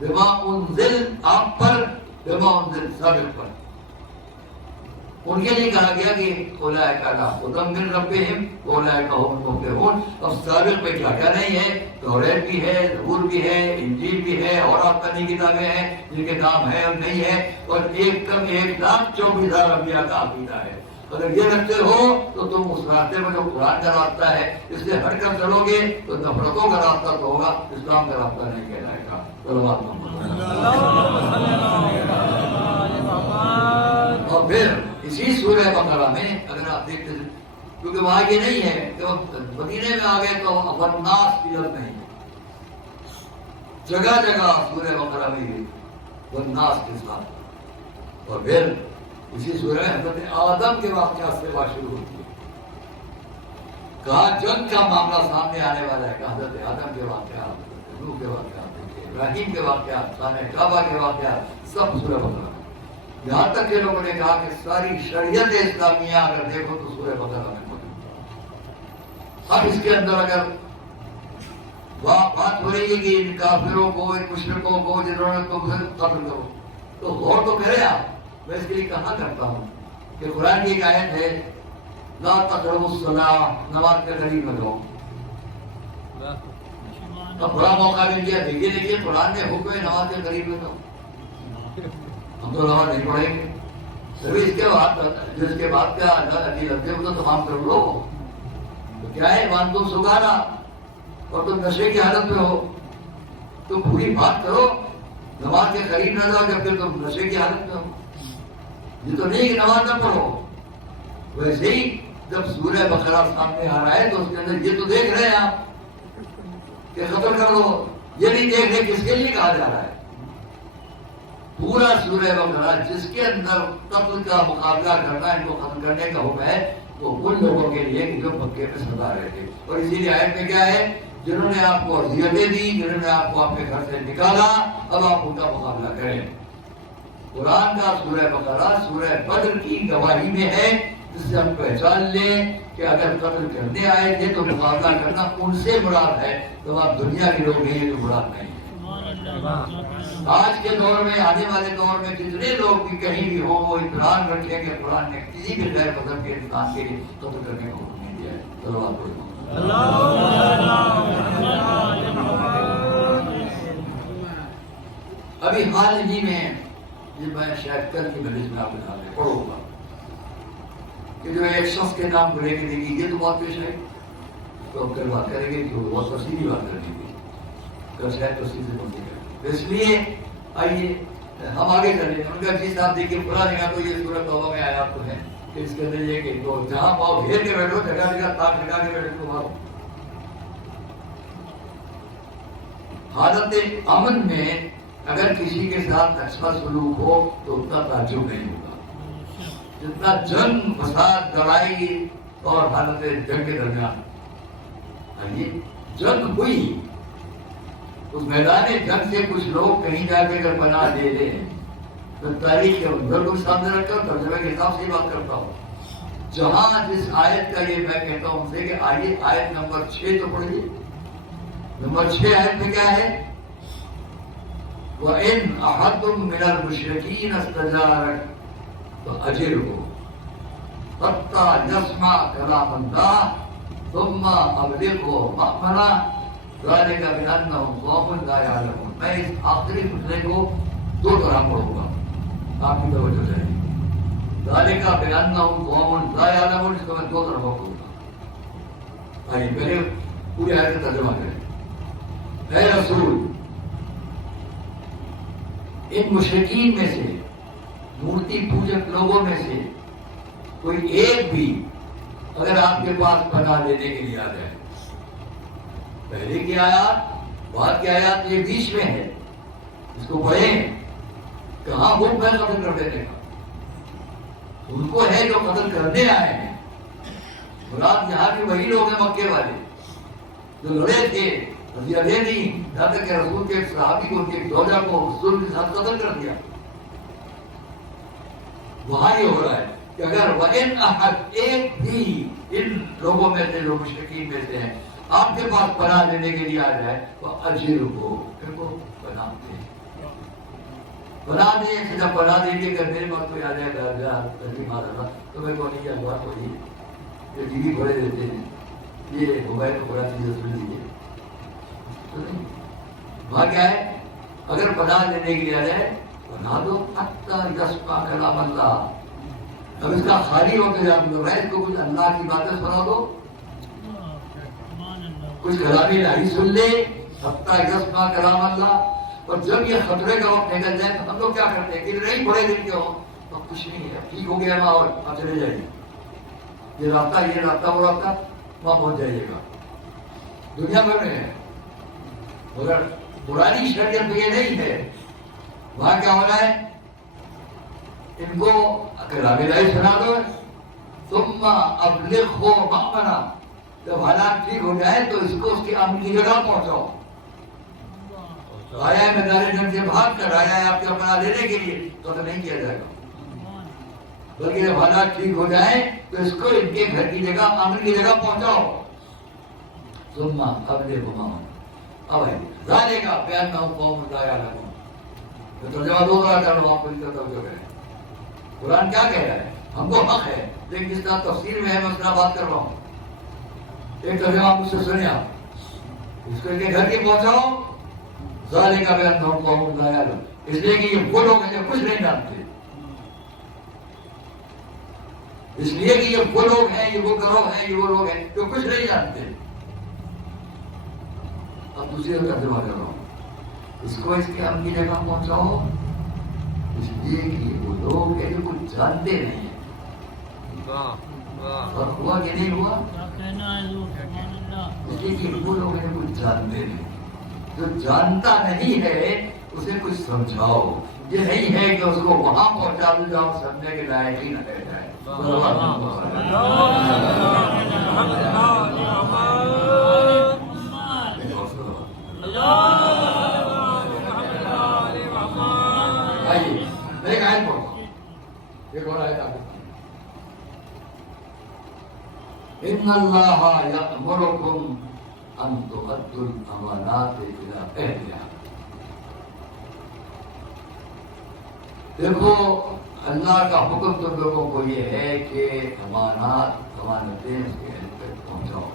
بما انزل آپ پر، بما انزل سابق پر۔ ان کے لیے کہا گیا کہ اولئک علی ھدی من ربہم واولئک هم المفلحون۔ اب سابق میں کیا کیا نہیں ہے؟ توریت بھی ہے، زبور بھی ہے، انجیل بھی ہے، اور آسمانی کتابیں ہیں جن کے نام ہے اور نہیں ہے، اور 1,24,000 انبیاء کا عقیدہ ہے۔ اگر یہ رکھتے ہو تو تم اس راستے میں جو قرآن کا راستہ ہے اس سے ہٹ کر چلو گے تو نفرتوں کا راستہ تو ہوگا، اسلام کا راستہ نہیں کہلائے گا۔ اور پھر اسی سورہ بقرہ میں اگر آپ دیکھتے ہیں، کیونکہ وہاں یہ نہیں ہے کہ مدینے میں آ گئے تو والناس کی ضرورت نہیں ہے، جگہ جگہ سورہ بقرہ میں یہ والناس کے ساتھ۔ اور پھر اسی سورہ حضرت آدم کے واقعات سے بات شروع ہوتی ہے، کہا جنگ کا معاملہ سامنے آنے والا ہے، کہ حضرت آدم کے واقعات، حضرت نوح کے واقعات، ابراہیم کے واقعات، صالح کعبہ کے واقعات، سب سورہ بقرہ۔ یہاں تک کہ لوگوں نے کہا کہ ساری شریعت اسلامیہ اگر دیکھو تو سورہ بقرہ میں موجود ہے۔ اب اس کے اندر اگر بات ہو رہی ہے کہ ان کافروں کو، ان مشرکوں کو جنہوں نے تم سے قتل کرو، تو غور تو کرے آپ۔ میں اس کے لیے کہاں کرتا ہوں کہ قرآن کی ایک آیت ہے لا تقربوا الصلاۃ، نماز کے قریب نہ جاؤ۔ اب بڑا موقع مل گیا، دیکھیے قرآن میں حکم ہے نماز کے قریب نہ جاؤ، ہم تو نماز نہیں پڑھیں گے۔ پھر اس کے بعد کیا علی لگتے ہو تو تمام کر لو، تو کیا ہے وان تم سکارا، اور تم نشے کی حالت میں ہو، تم پوری بات کرو نماز کے قریب نہ جاؤ جب پھر تم نشے کی حالت میں ہو۔ یہ تو نہیں کہ نماز نہ پڑھو۔ ویسے ہی جب سورہ بقرہ سامنے آ رہا ہے تو اس کے اندر یہ تو دیکھ رہے ہیں آپ کہ قتل کر دو، یہ نہیں دیکھ رہے کس کے لیے کہا جا رہا ہے۔ پورا سورہ بقرہ جس کے اندر قتل کا مقابلہ کرنا، ان کو ختم کرنے کا حکم ہے، وہ ان لوگوں کے لیے جو مکے میں ستا رہے تھے۔ اور اسی لیے آیت میں کیا ہے؟ جنہوں نے آپ کو اذیتیں دی، جنہوں نے آپ کو اپنے گھر سے نکالا، اب آپ ان کا مقابلہ کریں۔ قرآن کا سورہ بقرہ سورہ بدر کی گواہی میں ہے، جس سے ہم پہچان لیں کہ اگر قتل کرنے آئے تھے تو مقابلہ کرنا ان سے مراد ہے، تو آپ دنیا کے لوگ نہیں ہیں، جو مراد نہیں ہے۔ آج کے دور میں، آنے والے دور میں جتنے لوگ بھی کہیں بھی ہوں، وہ اطمینان رکھیں کہ قرآن نے کسی بھی غیر مذہب کے انسان کے لیے قتل کرنے کا حکم نہیں دیا ہے۔ چلو آپ کو ابھی حال ہی میں یہ میں شاید کل کی مجلس میں آپ کے سامنے پڑھوں گا کہ جو ایک شخص کے نام کو لے کے دیکھیے، یہ تو بات پیش ہے، تو ہم کل بات کریں گے کہ وہ بہت تفصیلی بات کریں گے، کل شاید تفصیل سے پہنچے گا۔ اس لیے آئیے ہم آگے چلیں۔ ان کا جی صاحب دیکھیے پورا جگہ تو یہ سورۃ توبہ میں آیات تو ہے کہ اس کے اندر یہ کہ تو جہاں پاؤ گھیر کے بیٹھو، جگہ جگہ تاک لگا کے بیٹھو، مارو۔ حالت امن میں اگر کسی کے ساتھ اچھا سلوک ہو تو اتنا تعجب نہیں ہوگا جتنا جنگ، فساد، لڑائی اور حالت جنگ کے درمیان۔ آئیے جنگ ہوئی، اس میدان جنگ سے کچھ لوگ کہیں جا کے اگر پناہ دے دیں، تو تاریخ کے اندر کو سامنے رکھ کر ترجمے کے حساب سے ہی بات کرتا ہوں۔ جہاں جس آیت کا یہ میں کہتا ہوں سے کہ آئیے آیت نمبر 6 تو پڑھیے۔ نمبر 6 آیت میں کیا ہے؟ وَإِنْ أَحَدٌ مِّنَ الْمُشْرِكِينَ اسْتَجَارَكَ فَأَجِرْهُ حَتَّىٰ يَسْمَعَ كَلَامَ اللَّهِ ثُمَّ أَبْلِغْهُ مَأْمَنَهُ ذَلِكَ بِأَنَّهُمْ قَوْمٌ لَا يَعْلَمُونَ۔ میں اس آخری فتنے کو دو طرح پڑھوں گا، آپ کی توجہ چاہیے۔ ذَلِكَ بِأَنَّهُمْ قَوْمٌ لَا يَعْلَمُونَ، اس کو میں دو طرح پڑھوں گا۔ آئیے پہلے پوری آیت کا ترجمہ کریں۔ اے رسول، ان مشرکین میں سے، مورتی پوجک لوگوں میں سے کوئی ایک بھی اگر آپ کے پاس پناہ لینے کے لیے آ جائے، پہلے کی آیات بعد کی آیات یہ بیچ میں ہے، اس کو پڑھیں کہاں حکم ہے قتل کر دینے کا؟ ان کو ہے جو قتل کرنے آئے ہیں. مراد یہاں بھی وہی لوگ ہیں مکے والے جو لڑے تھے. یہ نہیں یہاں تک کہ رسول کے ایک صحابی کو, ایک زوجہ کو ظلم کے ساتھ قتل کر دیا. وہاں یہ ہو رہا ہے کہ اگر وَإِنْ أَحَدْ ایک بھی ان لوگوں میں سے جو مشرکین میں سے ہیں آپ کے پاس پناہ لینے کے لیے آ جائے تو اجرہو پھر کو پناہ دیں. پناہ دیں. جب پناہ دیں گے کہ میرے پاس کوئی آ جائے گا تسلیم آ رہا تو میں کو نہیں کیا بات ہوئی کہ ٹی وی کھولے دیتے ہیں یہ موبائل کو بڑا چیز سن لیجیے. وہاں کیا ہے اگر پناہ دینے کے لیے آ جائے پناہ دو حتی یسمع کلام اللہ. اب اس کا خالی ہو کے جب اس کو کچھ اللہ کی باتیں سنا دو, کچھ کلام الہی سن لے حتی یسمع کلام اللہ. اور جب یہ خطرے کا وقت نکل جائے تو ہم لوگ کیا کرتے ہیں کہ نہیں پڑھے دن کے ہو تو کچھ نہیں ہے, ٹھیک ہو گیا ماحول, آپ چلے جائیے. یہ راستہ وہ راستہ وہاں پہنچ جائیے گا. دنیا بھر میں ہے مگر پرانی شریعت میں یہ نہیں ہے. وہاں کیا ہونا ہے ان کو کلام الہی سنا دو ثم ابلغہ مأمنا. جب حالات ٹھیک ہو جائے تو اس کو اس کی امن کی جگہ پہنچاؤ. آیا ہے میدان جنگ سے بھاگ کر آیا ہے آپ کے پناہ لینے کے لیے تو نہیں کیا جائے گا, بلکہ جب حالات ٹھیک ہو جائیں تو اس کو ان کے گھر کی جگہ امن کی جگہ پہنچاؤ. ثم ابلغہ مأمنا. اب ہے ذالک بأنہم قوم لا یعلمون. میں ترجمہ دو بار کر رہا ہوں آپ کو, ان کا توجہ ہے. قرآن کیا کہہ رہا ہے؟ ہم کو حق ہے لیکن جس طرح تفسیر میں ہے میں اس طرح بات کر رہا ہوں. ایک ترجمہ آپ مجھ سے سنیں, آپ اس کو ان کے گھر کے پہنچاؤ. ذالک بأنہم قوم لا یعلمون. اس لیے کہ یہ وہ لوگ ہیں جو کچھ نہیں جانتے. اس لیے کہ یہ وہ لوگ ہیں, یہ وہ گروہ ہیں, یہ وہ لوگ ہیں جو کچھ نہیں جانتے. اب دوسری ترجمہ کر رہا ہوں, اس کو اس کے امن کی جگہ پہنچاؤ. اس لیے کہ وہ لوگ ہیں جو کچھ جانتے نہیں ہیں. اور ہوا کہ نہیں ہوا؟ اس لیے کہ وہ لوگ ہیں جو کچھ جانتے نہیں. جو جانتا نہیں ہے اسے کچھ سمجھاؤ. یہ نہیں ہے کہ اس کو وہاں پہنچا دو جہاں سمجھنے کے لائق ہی نہ رہ جائے. ایک آیت پڑھو, ایک اور آیت آگے. ان اللہ یأمرکم ان تؤدوا الامانات الی اہلہا. دیکھو اللہ کا حکم تم لوگوں کو یہ ہے کہ امانتیں اس کے اہل تک پہنچاؤ.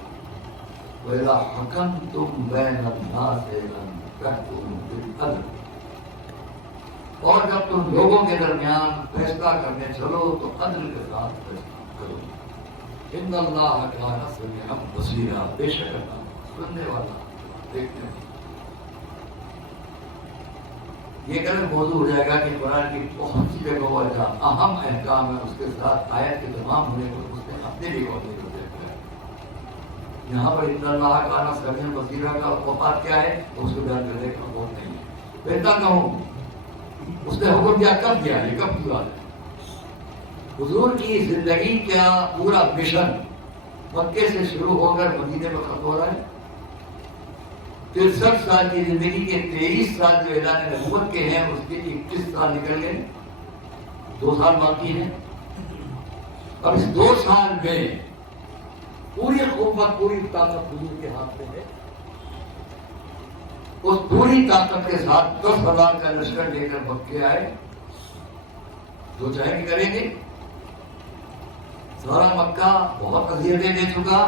وَإِذَا حَكَمْتُمْ بَيْنَ النَّاسِ أَن تَحْكُمُوا بِالْعَدْلِ. اور جب تم لوگوں کے درمیان فیصلہ کرنے چلو تو عدل کے ساتھ فیصلہ کرو. ان اللہ کان سمیعا بصیرا. بے شک اللہ سننے والا دیکھنے والا. یہ غلط موضوع ہو جائے گا کہ قرآن کی بہت سی جگہوں پر جہاں اہم احکام ہے اس کے ساتھ آیت کے تمام ہونے پر اس نے اپنے لیے غور نہیں ہوتے ہیں. یہاں پر ان اللہ کان سمیعا بصیرا کا وفات کیا ہے اس کو بیان کرنے کا بہت نہیں ہے. بہتر کہوں اس نے حکم کیا کب دیا, یہ کب کی بات ہے؟ حضور کی زندگی کا پورا مشن مکے سے شروع ہو کر مدینے میں ختم ہو رہا ہے. 63 سال کی زندگی کے 23 سال جو اعلان نبوت کے ہیں اس کے 21 سال نکل گئے, 2 سال باقی ہیں. اب اس 2 سال میں پوری قوت پوری طاقت حضور کے ہاتھ میں ہے. اس پوری طاقت کے ساتھ 10,000 کا لشکر لے کر مکے آئے. جو چاہے کہ کریں گے. سارا مکہ بہت اذیتیں دے چکا.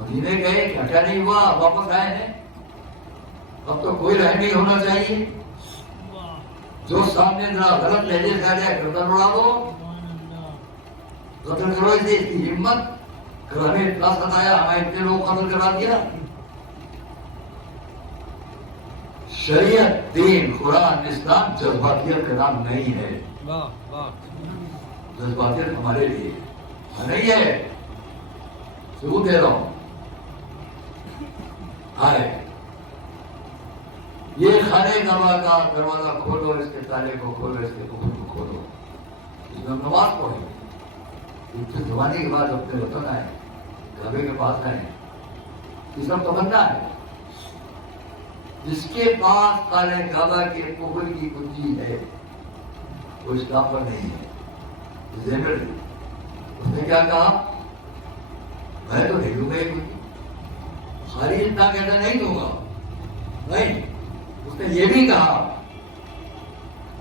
مدینے گئے گھٹا نہیں ہوا, واپس آئے ہیں. اب تو کوئی رحم نہیں ہونا چاہیے. جو سامنے ذرا غلط لہجے سے آ جائے گردن اڑا دو. قتل کرو اسے, اس کی ہمت کل ہمیں اتنا ستایا, ہمیں اتنے لوگ قتل کرا دیا. شریعت, دین, قرآن, اسلام جذباتیت کا نام نہیں ہے. جذباتیت ہمارے لیے نہیں ہے. ثبوت دے رہا ہوں. یہ خانے کعبہ کا دروازہ کھولو، اس کے تالے کو کھولو، اس کے قفل کو کھولو، اس میں نماز پڑھو، پھر زمانے کے بعد اپنے وطن آئے، کعبے کے پاس آئے، یہ سب تمنا ہے۔ جس کے پاس خانے کعبہ کے قفل کی کنجی ہے وہ اسلام پر نہیں ہے، زیور ہے۔ اس نے کیا کہا؟ میں تو نہیں دوں گا یہ کنجی، خالی اتنا کہنا نہیں دوں گا، نہیں۔ اس نے یہ بھی کہا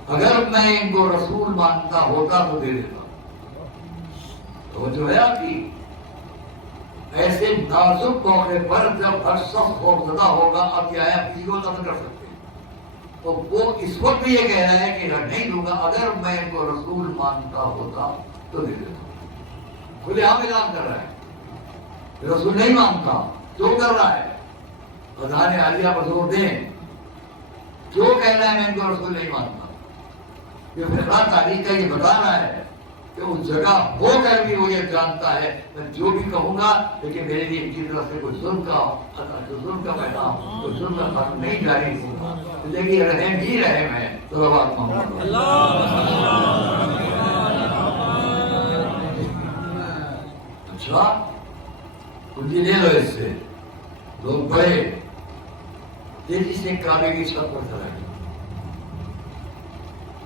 اگر میں ان کو رسول مانتا ہوتا تو دے دیتا۔ تو جو ہے آپ کی ایسے نازک موقع پر جب ہر شخص خوفزدہ ہوگا، آپ کیا ہے کسی کو قتل کر سکتے ہیں، تو وہ اس وقت بھی یہ کہہ رہا ہے کہ نہیں دوں گا، اگر میں ان کو رسول مانتا ہوتا تو دے دیتا۔ کھلے عام اعلان کر رہا ہے، رسول نہیں مانتا، جو کر رہا ہے اذان عالیہ پر زور دیں، جو کہنا ہے میں ان کو رسول نہیں مانتا، یہ فقہ تاریخ کا یہ بتا رہا ہے کہ اس جگہ ہو کر بھی وہ یہ جانتا ہے میں جو بھی کہوں گا لیکن میرے لیے ان کی طرف سے کوئی ظلم کا پیغام، کوئی ظلم کا خط نہیں جاری ہوگا، لیکن رحم ہی رحم ہے۔ صلوات محمد اچھا کنجی لے لو، اس سے لوگ بڑے تیزی سے کعبے کی چھت پر چلا گیا،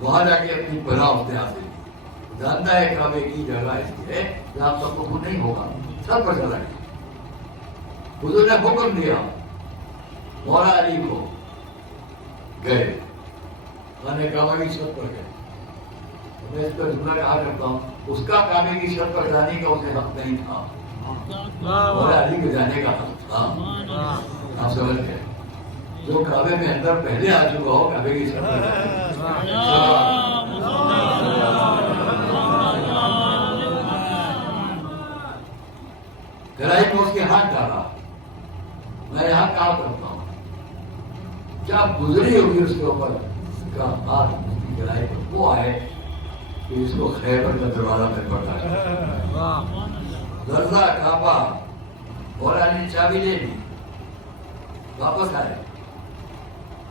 وہاں جا کے اپنی پناہ اس نے حاصل کی۔ جانتا ہے کعبے کی جگہ ایسی ہے جہاں سب کو نہیں ہوگا، چھت پر چلا گیا۔ حضور نے حکم دیا مولا علی کو، گئے خانے کعبہ کی چھت پر گئے۔ میں اس پر جملہ کہا کرتا ہوں، اس کا کعبے کی چھت پر جانے کا اسے حق نہیں تھا، مولا علی کو جانے کا حق تھا۔ آپ سمجھ گئے؟ جو کعبے میں اندر پہلے آ چکا ہو کعبے کی چھت پر کڑائی میں اس کے ہاتھ ڈالا، میں یہاں کام کرتا ہوں، کیا گزری ہوگی اس کے اوپر، اس کا ہاتھ اس کی کڑائی پر وہ آئے کہ اس کو خیبر کا دروازہ میں پڑا، لرزہ کعبہ، اور علی چابی لے لی، واپس آئے۔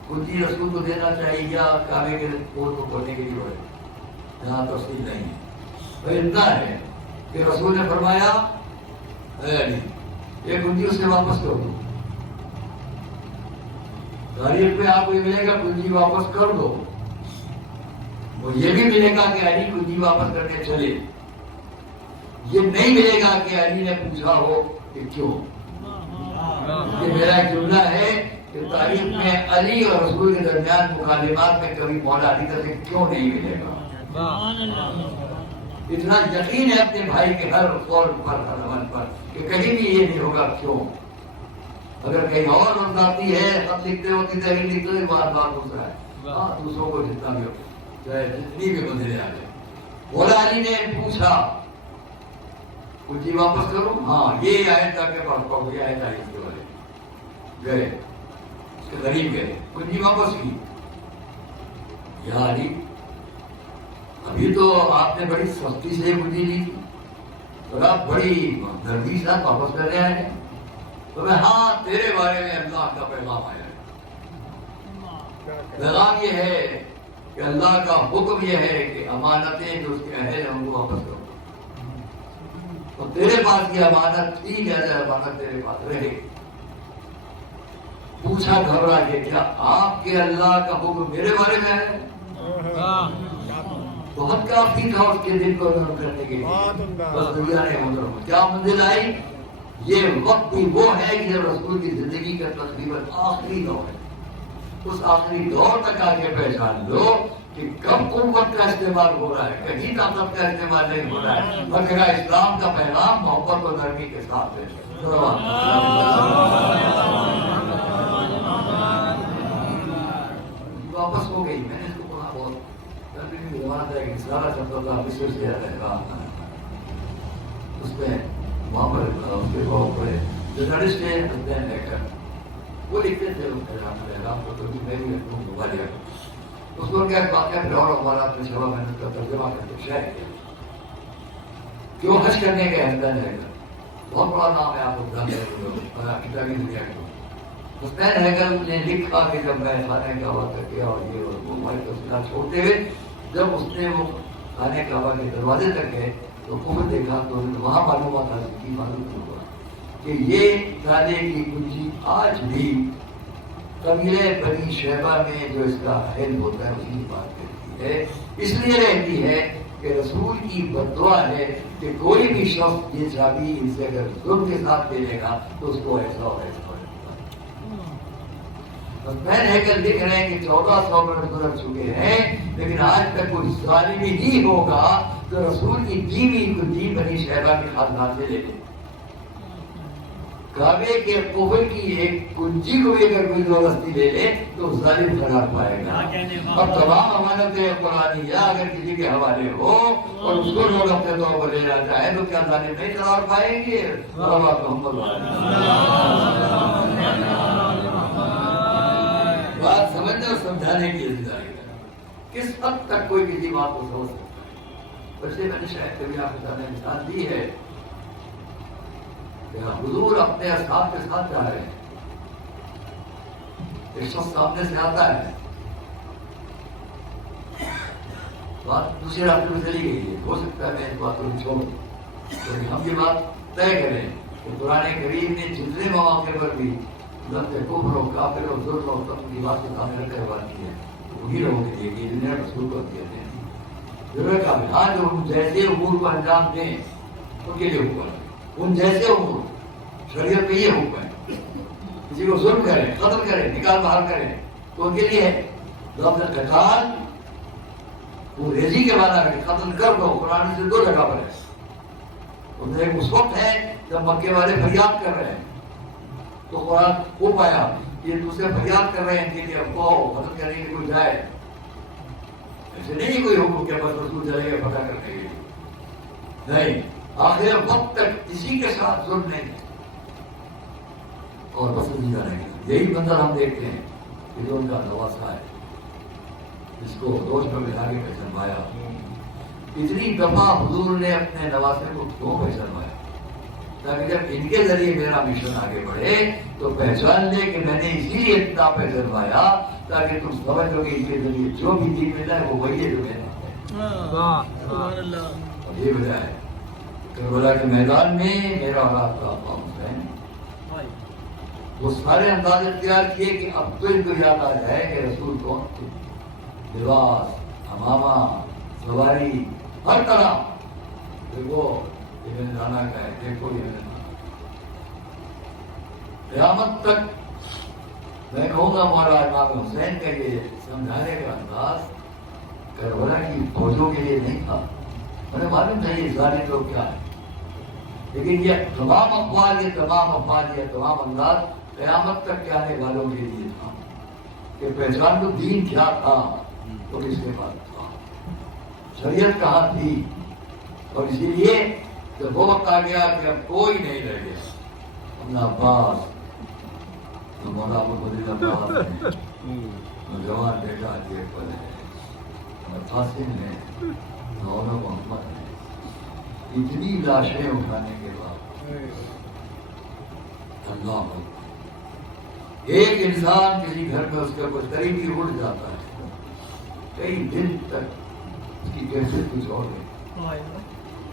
کنجی رسول کو دینا چاہیے یا کعبے کے پور کو کھولنے کے لیے ہوئے، یہاں تفصیل نہیں ہے، بھائی اتنا ہے کہ رسول نے فرمایا اے علی یہ کنجی اس سے واپس کر دو، تاریخ میں آپ کو یہ ملے گا کنجی واپس کر دو، اور یہ بھی ملے گا کہ علی کنجی واپس کرنے چلے، یہ نہیں ملے گا کہ علی نے پوچھا ہو کہ کیوں۔ یہ میرا ایک جملہ ہے کہ تاریخ میں علی اور رسول کے درمیان مکالمات میں کبھی مولا علی کا کیوں نہیں ملے گا۔ اتنا یقین ہے اپنے بھائی کے ہر قول پر، ہر عمل پر، کہ کہیں بھی یہ نہیں ہوگا کیوں۔ اگر کہیں اور بات آتی ہے، خط لکھتے ہو کہ تحریر لکھتے ہو، بات دوسرا ہے، ہاں دوسروں کو جتنا بھی ہو چاہے جتنی بھی منزلیں آ جائے۔ مولا علی نے پوچھا کنجی واپس کروں؟ ہاں یہ آیت جا کے پاس پڑھ گیا ہے تاریخ کے والے، گئے اس کے قریب گئے، کنجی واپس کی۔ یا علی ابھی تو آپ نے بڑی سختی سے کنجی لی تھی اور آپ بڑی نرمی سے واپس کرنے آئے ہیں، تو میں ہاں تیرے بارے میں اللہ کا پیغام آیا ہے۔ پیغام یہ ہے کہ اللہ کا حکم یہ ہے کہ امانتیں جو اس کے اہل ہیں ان کو واپس کرو، اور تیرے پاس یہ امانت تھی لہذا امانت تیرے پاس رہے۔ پوچھا گھبرا کے کیا آپ کے اللہ کا حکم میرے بارے میں ہے؟ بہت کافی تھا اس کے دل کو نرم کرنے کے لیے، بس دنیا نے کیا منزل آئی۔ یہ وقت بھی وہ ہے کہ جب رسول کی زندگی کا تقریباً آخری دور ہے، اس آخری دور تک آگے پہچان لو کہ کب قوت کا استعمال ہو رہا ہے، کہیں طاقت کا استعمال نہیں ہو رہا ہے، مگر اسلام کا پیغام محبت اور نرمی کے ساتھ ہے۔ واپس ہو گئی، میں نے اس کو پڑھا بہت سارا چپل مصر سے اس میں وہاں پر اس کے بہت بڑے جرنلسٹ ہیں وہ لکھتے تھے اس پیغام کو، تو میں بھی گھما لیا اس کو کیا واقعہ پھر اور ہمارا اپنے شبہ محنت کا ترجمہ کر کے شائع کیا کیوں حج کرنے کے احمدان ہے، بہت بڑا نام ہے، آپ کو کتابی دنیا کو حسین ہیکل نے لکھا کہ جب میں خانہ کعبہ کا کیا اور یہ اور وہ ہمارے تفصیلات چھوڑتے ہوئے جب اس نے وہ خانہ کعبہ کے دروازے تک گئے تو کفر دیکھا تو وہاں معلومات حاصل کی، معلوم ہوا کہ یہ تالے کی کنجی آج بھی قبیلے بنی شیبہ میں جو اس کا اہل ہوتا ہے اسی کی بات کرتی ہے، اس لیے رہتی ہے کہ رسول کی بددعا ہے کہ کوئی بھی شخص یہ چابی ان سے اگر ظلم کے ساتھ دے لے گا تو اس کو ایسا اور ایسا ہوگا۔ میں نے کر لکھ رہے ہیں کہ 1400 برس گزر چکے ہیں لیکن آج تک کوئی ظالم ہی نہیں ہوگا تو رسول کی بیوی کو دین بنی شیبہ کے خاندان سے لے لے۔ کعبے کے قبر کی ایک کنجی کو بھی اگر کوئی زبردستی لے لے تو ظالم قرار پائے گا۔ اور تمام امانتیں قرآنیہ اگر کسی کے حوالے ہو اور اس کو لوگ اپنے طور پر لینا چاہیں تو کیا ظالم نہیں قرار پائیں گے؟ محمد بات سمجھنے اور سمجھانے کی ذمہ داری ہے۔ کس حد تک کوئی کسی بات کو سمجھ سکتا ہے؟ ویسے میں نے شاید کبھی آپ کے سامنے مثال دی ہے کہ حضور اپنے اصحاب کے ساتھ جا رہے ہیں، ایک شخص سامنے سے آتا ہے، بات دوسرے راستے میں چلی گئی ہے، ہو سکتا ہے میں اس بات کو چھوڑ دوں لیکن ہم یہ بات طے کریں کہ قرآن کریم نے جتنے مواقع پر بھی لفظ کفر و کافر و ظلم و قتل کی بات کو سامنے رکھ کر بات کی ہے وہی لوگوں کے لیے کہ جنہیں رسول کو کہتے ہیں ضرور کافر، ہاں جو ان جیسے امور کو انجام دیں ان کے لیے حکم ہے، ان جیسے امور شریعت پہ یہ حکم ہے، کسی کو ظلم کریں، قتل کریں، نکال باہر کریں تو ان کے لیے ہے۔ لفظ قتال وہ ریزی کے معنی ہے، قتل کر دو، قرآن سے 2 جگہ پر ہے۔ ایک اس وقت ہے جب مکے والے فریاد کر رہے ہیں تو قرآن ہو پایا، یہ دوسرے فریاد کر رہے ہیں کہ اب کو مدد کرنے کے کوئی جائے، ایسے نہیں کوئی حکم کے بس رسول چلے گئے پتہ کرنے کے لیے نہیں، آخر وقت تک کسی کے ساتھ ظلم نہیں اور بس نہیں جانے گا۔ یہی منظر ہم دیکھتے ہیں کہ جو ان کا نواسا ہے جس کو دوست میں ملا کے پہچانوایا، اتنی دفعہ حضور نے اپنے نواسے کو کیوں پہچانوایا تاکہ جب ان کے ذریعے میرا مشن آگے بڑھے تو پہچان لے کہ میں نے اسی لیے اتنا پہچانوایا تاکہ تم سمجھ لو کہ ان کے ذریعے جو بھی دین ملا ہے وہ وہی ہے جو میرا ہے۔ اور یہ وجہ ہے کربلا کے میدان میں میرا اور آپ کا ابا حسین وہ سارے انداز اختیار کیے کہ اب تو ان کو یاد آ جائے کہ رسول کون تھے، لباس، امامہ، سواری، ہر طرح دیکھو یہ میں نے جانا کا ہے، دیکھو یہ میں نے قیامت تک میں کہوں گا مولا امام حسین کا یہ سمجھانے کا انداز کربلا کی فوجوں کے لیے نہیں تھا، مجھے معلوم تھا یہ ظالم لوگ کیا ہے، لیکن یہ تمام افعال، یہ تمام انداز قیامت تک کے آنے والوں کے لیے تھا کہ پہچان تو دین کیا تھا اور کس کے پاس تھا، شریعت کہاں تھی، اور اسی لیے جب وہ وقت آ گیا کہ اب کوئی نہیں رہ گیا، اپنا عباس جو مولا ابوالفضل عباس ہے، نوجوان بیٹا جیب پر ہے، اور قاسم ہے، مولا محمد ہے، اتنی لاشیں اٹھانے کے بعد اللہ اکبر، ایک انسان کسی گھر میں اس کا کوئی قریبی اٹھ جاتا ہے کئی دن تک اس کی کیفیت کچھ اور ہے،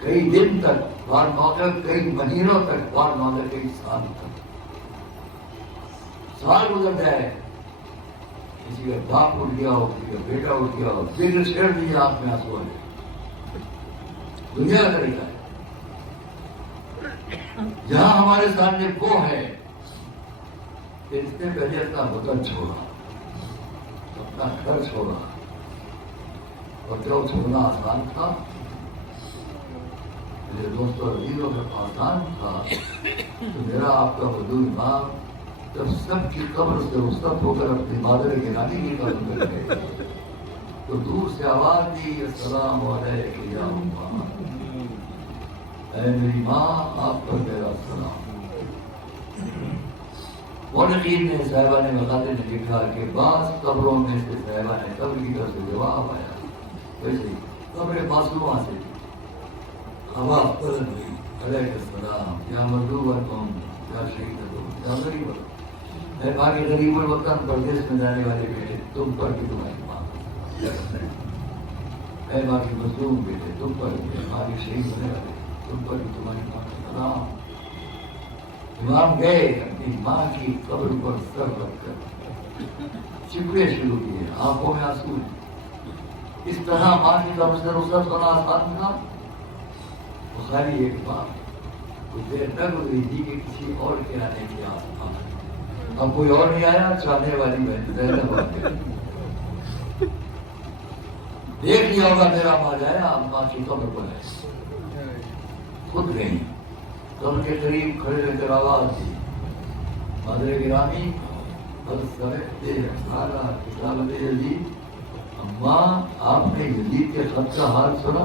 کئی دن تک، بار موقع کئی مہینوں تک، بار موقع کئی سال تک، سال گزر جائے، کسی کا باپ اٹھ گیا ہو، کسی کا بیٹا اٹھ گیا ہو، پھر چھیڑ دیجیے آپ میں آنسو آ جائے، دنیا کا طریقہ ہے۔ جہاں ہمارے سامنے وہ ہے کہ اس نے پہلے اپنا وطن چھوڑا، اپنا گھر چھوڑا، اور جو چھوڑنا آسان تھا میرے دوستوں اور عزیزوں کا آسان تھا تو میرا آپ کا وجود امام جب سب کی قبر سے رخصت ہو کر اپنی مادر گرامی کی قدم کر گئے تو دور سے آواز دی السلام علیکم یا اماں، اے میری ماں آپ پر میرا سلام۔ مولقین نے صاحبہ نے مخاطب نے لکھا کہ بعض قبروں میں سے صاحبہ نے قبر کی طرف سے جواب آیا، ویسے قبر معصومہ سے آواز بلند ہوئی، علیہ السلام یا مظلومتم یا شہیدتم یا غریبتم، میں باقی غریب الوطن پردیش میں جانے والے بیٹے تم پر بھی تمہاری ماں، اے ماں کی مظلوم بیٹے تم پر بھی، ہماری شہید ہونے والے تم پر بھی تمہاری ماں کا سلام۔ امام گئے اپنی ماں کی قبر پر سر رکھ کر چپڑے شروع کیے، آنکھوں میں آنسو۔ اس طرح ماں کی طرف سے رخصت ہونا آسان تھا؟ بخاری ایک بات کچھ دیر نہ گزری تھی کہ کسی اور کے آنے کی آس تھا، اب کوئی اور نہیں آیا، چاہنے والی بہن زینب آ گئی۔ دیکھ لیا ہوگا میرا ماں جایا، اب ماں کی قبر پر ہے، خود گئی، قبر کے قریب کھڑے رہ کر آواز دی، حضرت گرامی کتاب یزید، اماں آپ نے یزید کے خط کا حال سنا؟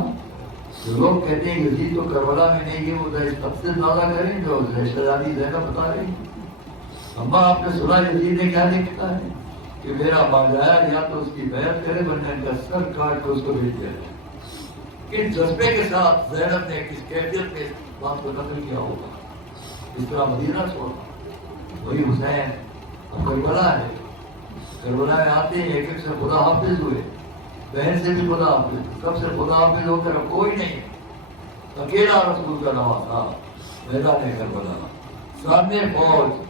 جو لوگ کہتے ہیں یزید تو کربلا میں نہیں گئے، وہ اس خط سے اندازہ کریں جو شہزادی زینب بتا رہی۔ اماں آپ نے سنا یزید نے کیا لکھتا ہے کہ میرا باجایا یا تو اس کی بیعت کرے ورنہ ان کا سر کاٹ کے اس کو بھیج دیا جائے۔ کس جذبے کے ساتھ زینب نے کس کیفیت میں اس بات کو نقل کیا ہوگا، اس طرح مدینہ چھوڑا۔ وہی حسین اب کربلا ہے، کربلا میں آتے ہیں ایک ایک سے خدا حافظ ہوئے، بہن سے بھی خدا حافظ، سب سے خدا حافظ ہو کر کوئی نہیں، اکیلا رسول کا نواسا میدان کربلا، سامنے فوج۔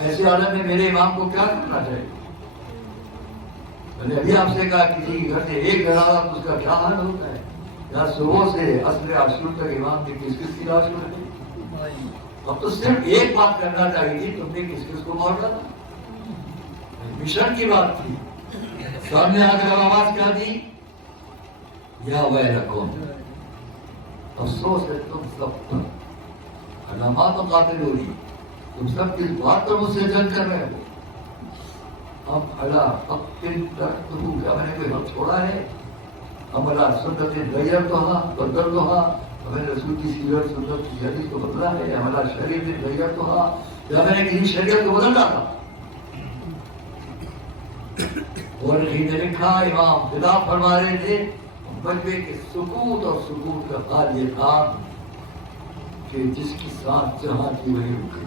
ایسے عالم میں میرے امام کو کیا کرنا چاہیے؟ میں نے ابھی آپ سے کہا کسی کے گھر سے ایک جنازہ تو اس کا کیا حال ہوتا ہے؟ یا صبح سے عصر عاشور تک امام نے کس کس کی لاش کر دی؟ اب تو صرف ایک بات کرنا چاہیے تھی، تم نے کس کس کو مار ڈالا؟ مشن کی بات تھی۔ سامنے آ کر آواز کیا دی؟ یا ویلکم، افسوس ہے تم سب پر، علامات و قاتل ہو رہی، تم سب کس بات پر مجھ سے جنگ کر رہے ہو؟ اب اللہ فقتل ترکتہو، کیا میں نے کوئی حق چھوڑا ہے؟ ہم اللہ سنت غیرتہا بدلتہا، ہمیں رسول کی سیرت سنت کی حدیث کو بدلا ہے، ہم اللہ شریعت غیرتہا، یا میں نے کسی شریعت کو بدل ڈالا؟ اور نے لکھا امام خلاف فرما رہے تھے بلکہ کہ سکوت اور سکوت کا حال یہ تھا کہ جس کی سانس جہاں کی وہی رکی،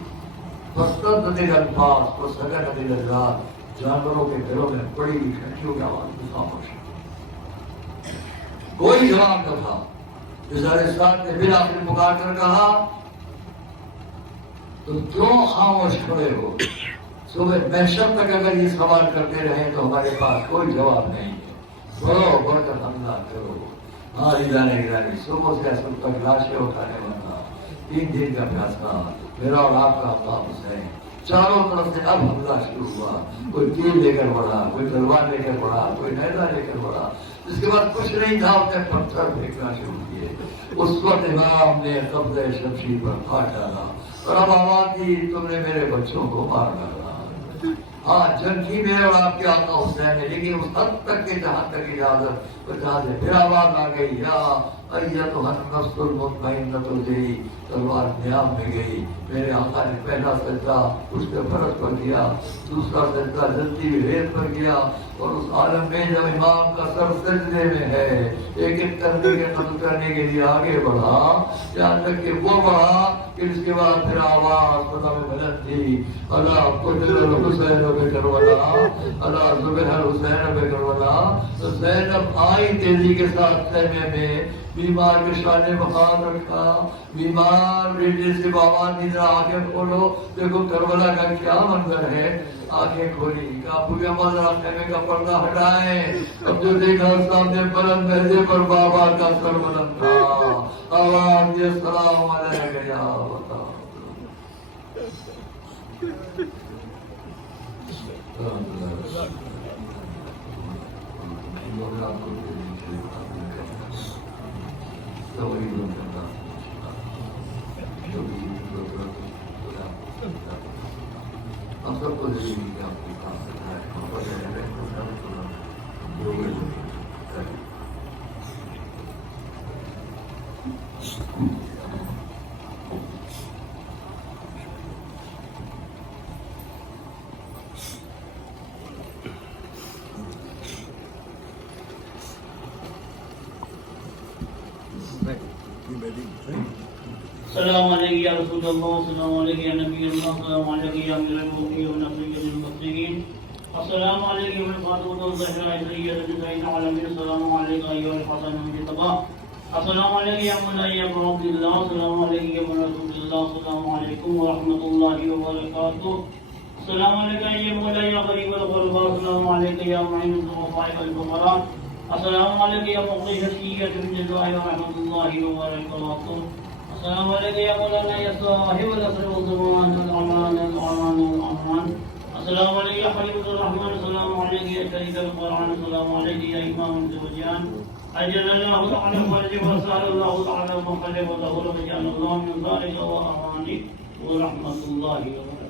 فَاسْتَدْ دِلَ الْفَاسِ وَسَكَنَ دِلَ الرَّاسِ، جانوروں کے گھروں میں بڑی گھنٹیوں کی آواز میں خاموش، کوئی جواب نہ تھا۔ جزار ساتھ نے بالآخر پکار کر کہا تم کیوں خاموش کھڑے ہو؟ صبح محشر تک اگر یہ سوال کرتے رہے تو ہمارے پاس کوئی جواب نہیں ہے، بڑھو بڑھ کر حملہ کرو۔ ہماری جانے گرانے صبح سے اصل تک لاشیں اٹھانے والا 3 دن کا فیصلہ، میرا اور آپ کا عباس حسین، چاروں طرف سے اب حملہ شروع ہوا، کوئی تیر لے کر بڑھا، کوئی تلوار لے کر بڑھا، کوئی نیزہ لے کر بڑھا، اس کے بعد کچھ نہیں تھا، اس نے پتھر پھینکنا شروع کیے۔ اس وقت امام نے قبضہ شمشیر پر ہاتھ ڈالا اور اب آواز دی تم نے میرے بچوں کو مار ڈالا۔ ہاں جنگ کی میرے اور آپ کے آقا حسین نے، لیکن اس حد تک کہ جہاں تک اجازت، جہاں سے پھر آواز آ گئی یا ایتھا النفس المطمئنۃ ارجعی، تلوار نیام میں گئی۔ میرے آقا نے پہلا سجدہ اس کے فرض پر کیا، دوسرا سجدہ جلتی ہوئی ریت پر کیا، اور اس عالم میں جب امام کا سر سجدے میں ہے ایک ایک کرنے کے قتل کرنے کے لیے آگے بڑھا، یہاں تک کہ وہ بڑھا کہ اس کے بعد پھر آواز خدا میں بلند تھی، اللہ قتل الحسین بے کربلا، اللہ ذبح الحسین بے کربلا۔ تو زینب آئی تیزی کے ساتھ خیمے میں، بیمار کے شانے بخار رکھا، بیمار بیٹے سے بابا نیندر آنکھیں کھولو دیکھو کربلا کا کیا منظر ہے۔ آنکھیں کھولی، کہا پوریا ذرا خیمے کا پردہ ہٹائیں، اب جو دیکھا سامنے بلند لہجے پر بابا کا سر بلند تھا، آواز یہ السلام علیکم یا بتا۔ ہم سب کو ضروری ہے آپ کو کام کرنا ہے، Right. You ready? السلام علیکم یا رسول اللہ، السلام علیکم یا نبی اللہ، السلام علیکم یا امیر المؤمنین ونبی المرسلین، السلام علیکم یا فاطمۃ الزہرا سیدۃ نساء العالمین، السلام علیکم ایھا الحسن المجتبی، السلام علیکم یا مولانا ابو عبد اللہ، السلام علیکم یا رسول اللہ، السلام علیکم ورحمۃ اللہ وبرکاتہ، السلام علیکم یا مولانا غریب الغرباء، السلام علیکم یا معین الضعفاء والفقراء، السلام علیکم یا مقضی حسیت من اللہ ورحمۃ اللہ وبرکاتہ، السلام علیکم یا مولانا یا صاحب العصر والزمان والامان الامان والامان، السلام علیکم یا خلیل الرحمن، السلام علیکم یا شریک القرآن، السلام علیکم یا امام الزوجان، اجل اللہ تعالی فرج وسال اللہ تعالی مخلف وظہور وجعل اللہ من ذلك واعانک ورحمۃ اللہ وبرکاتہ.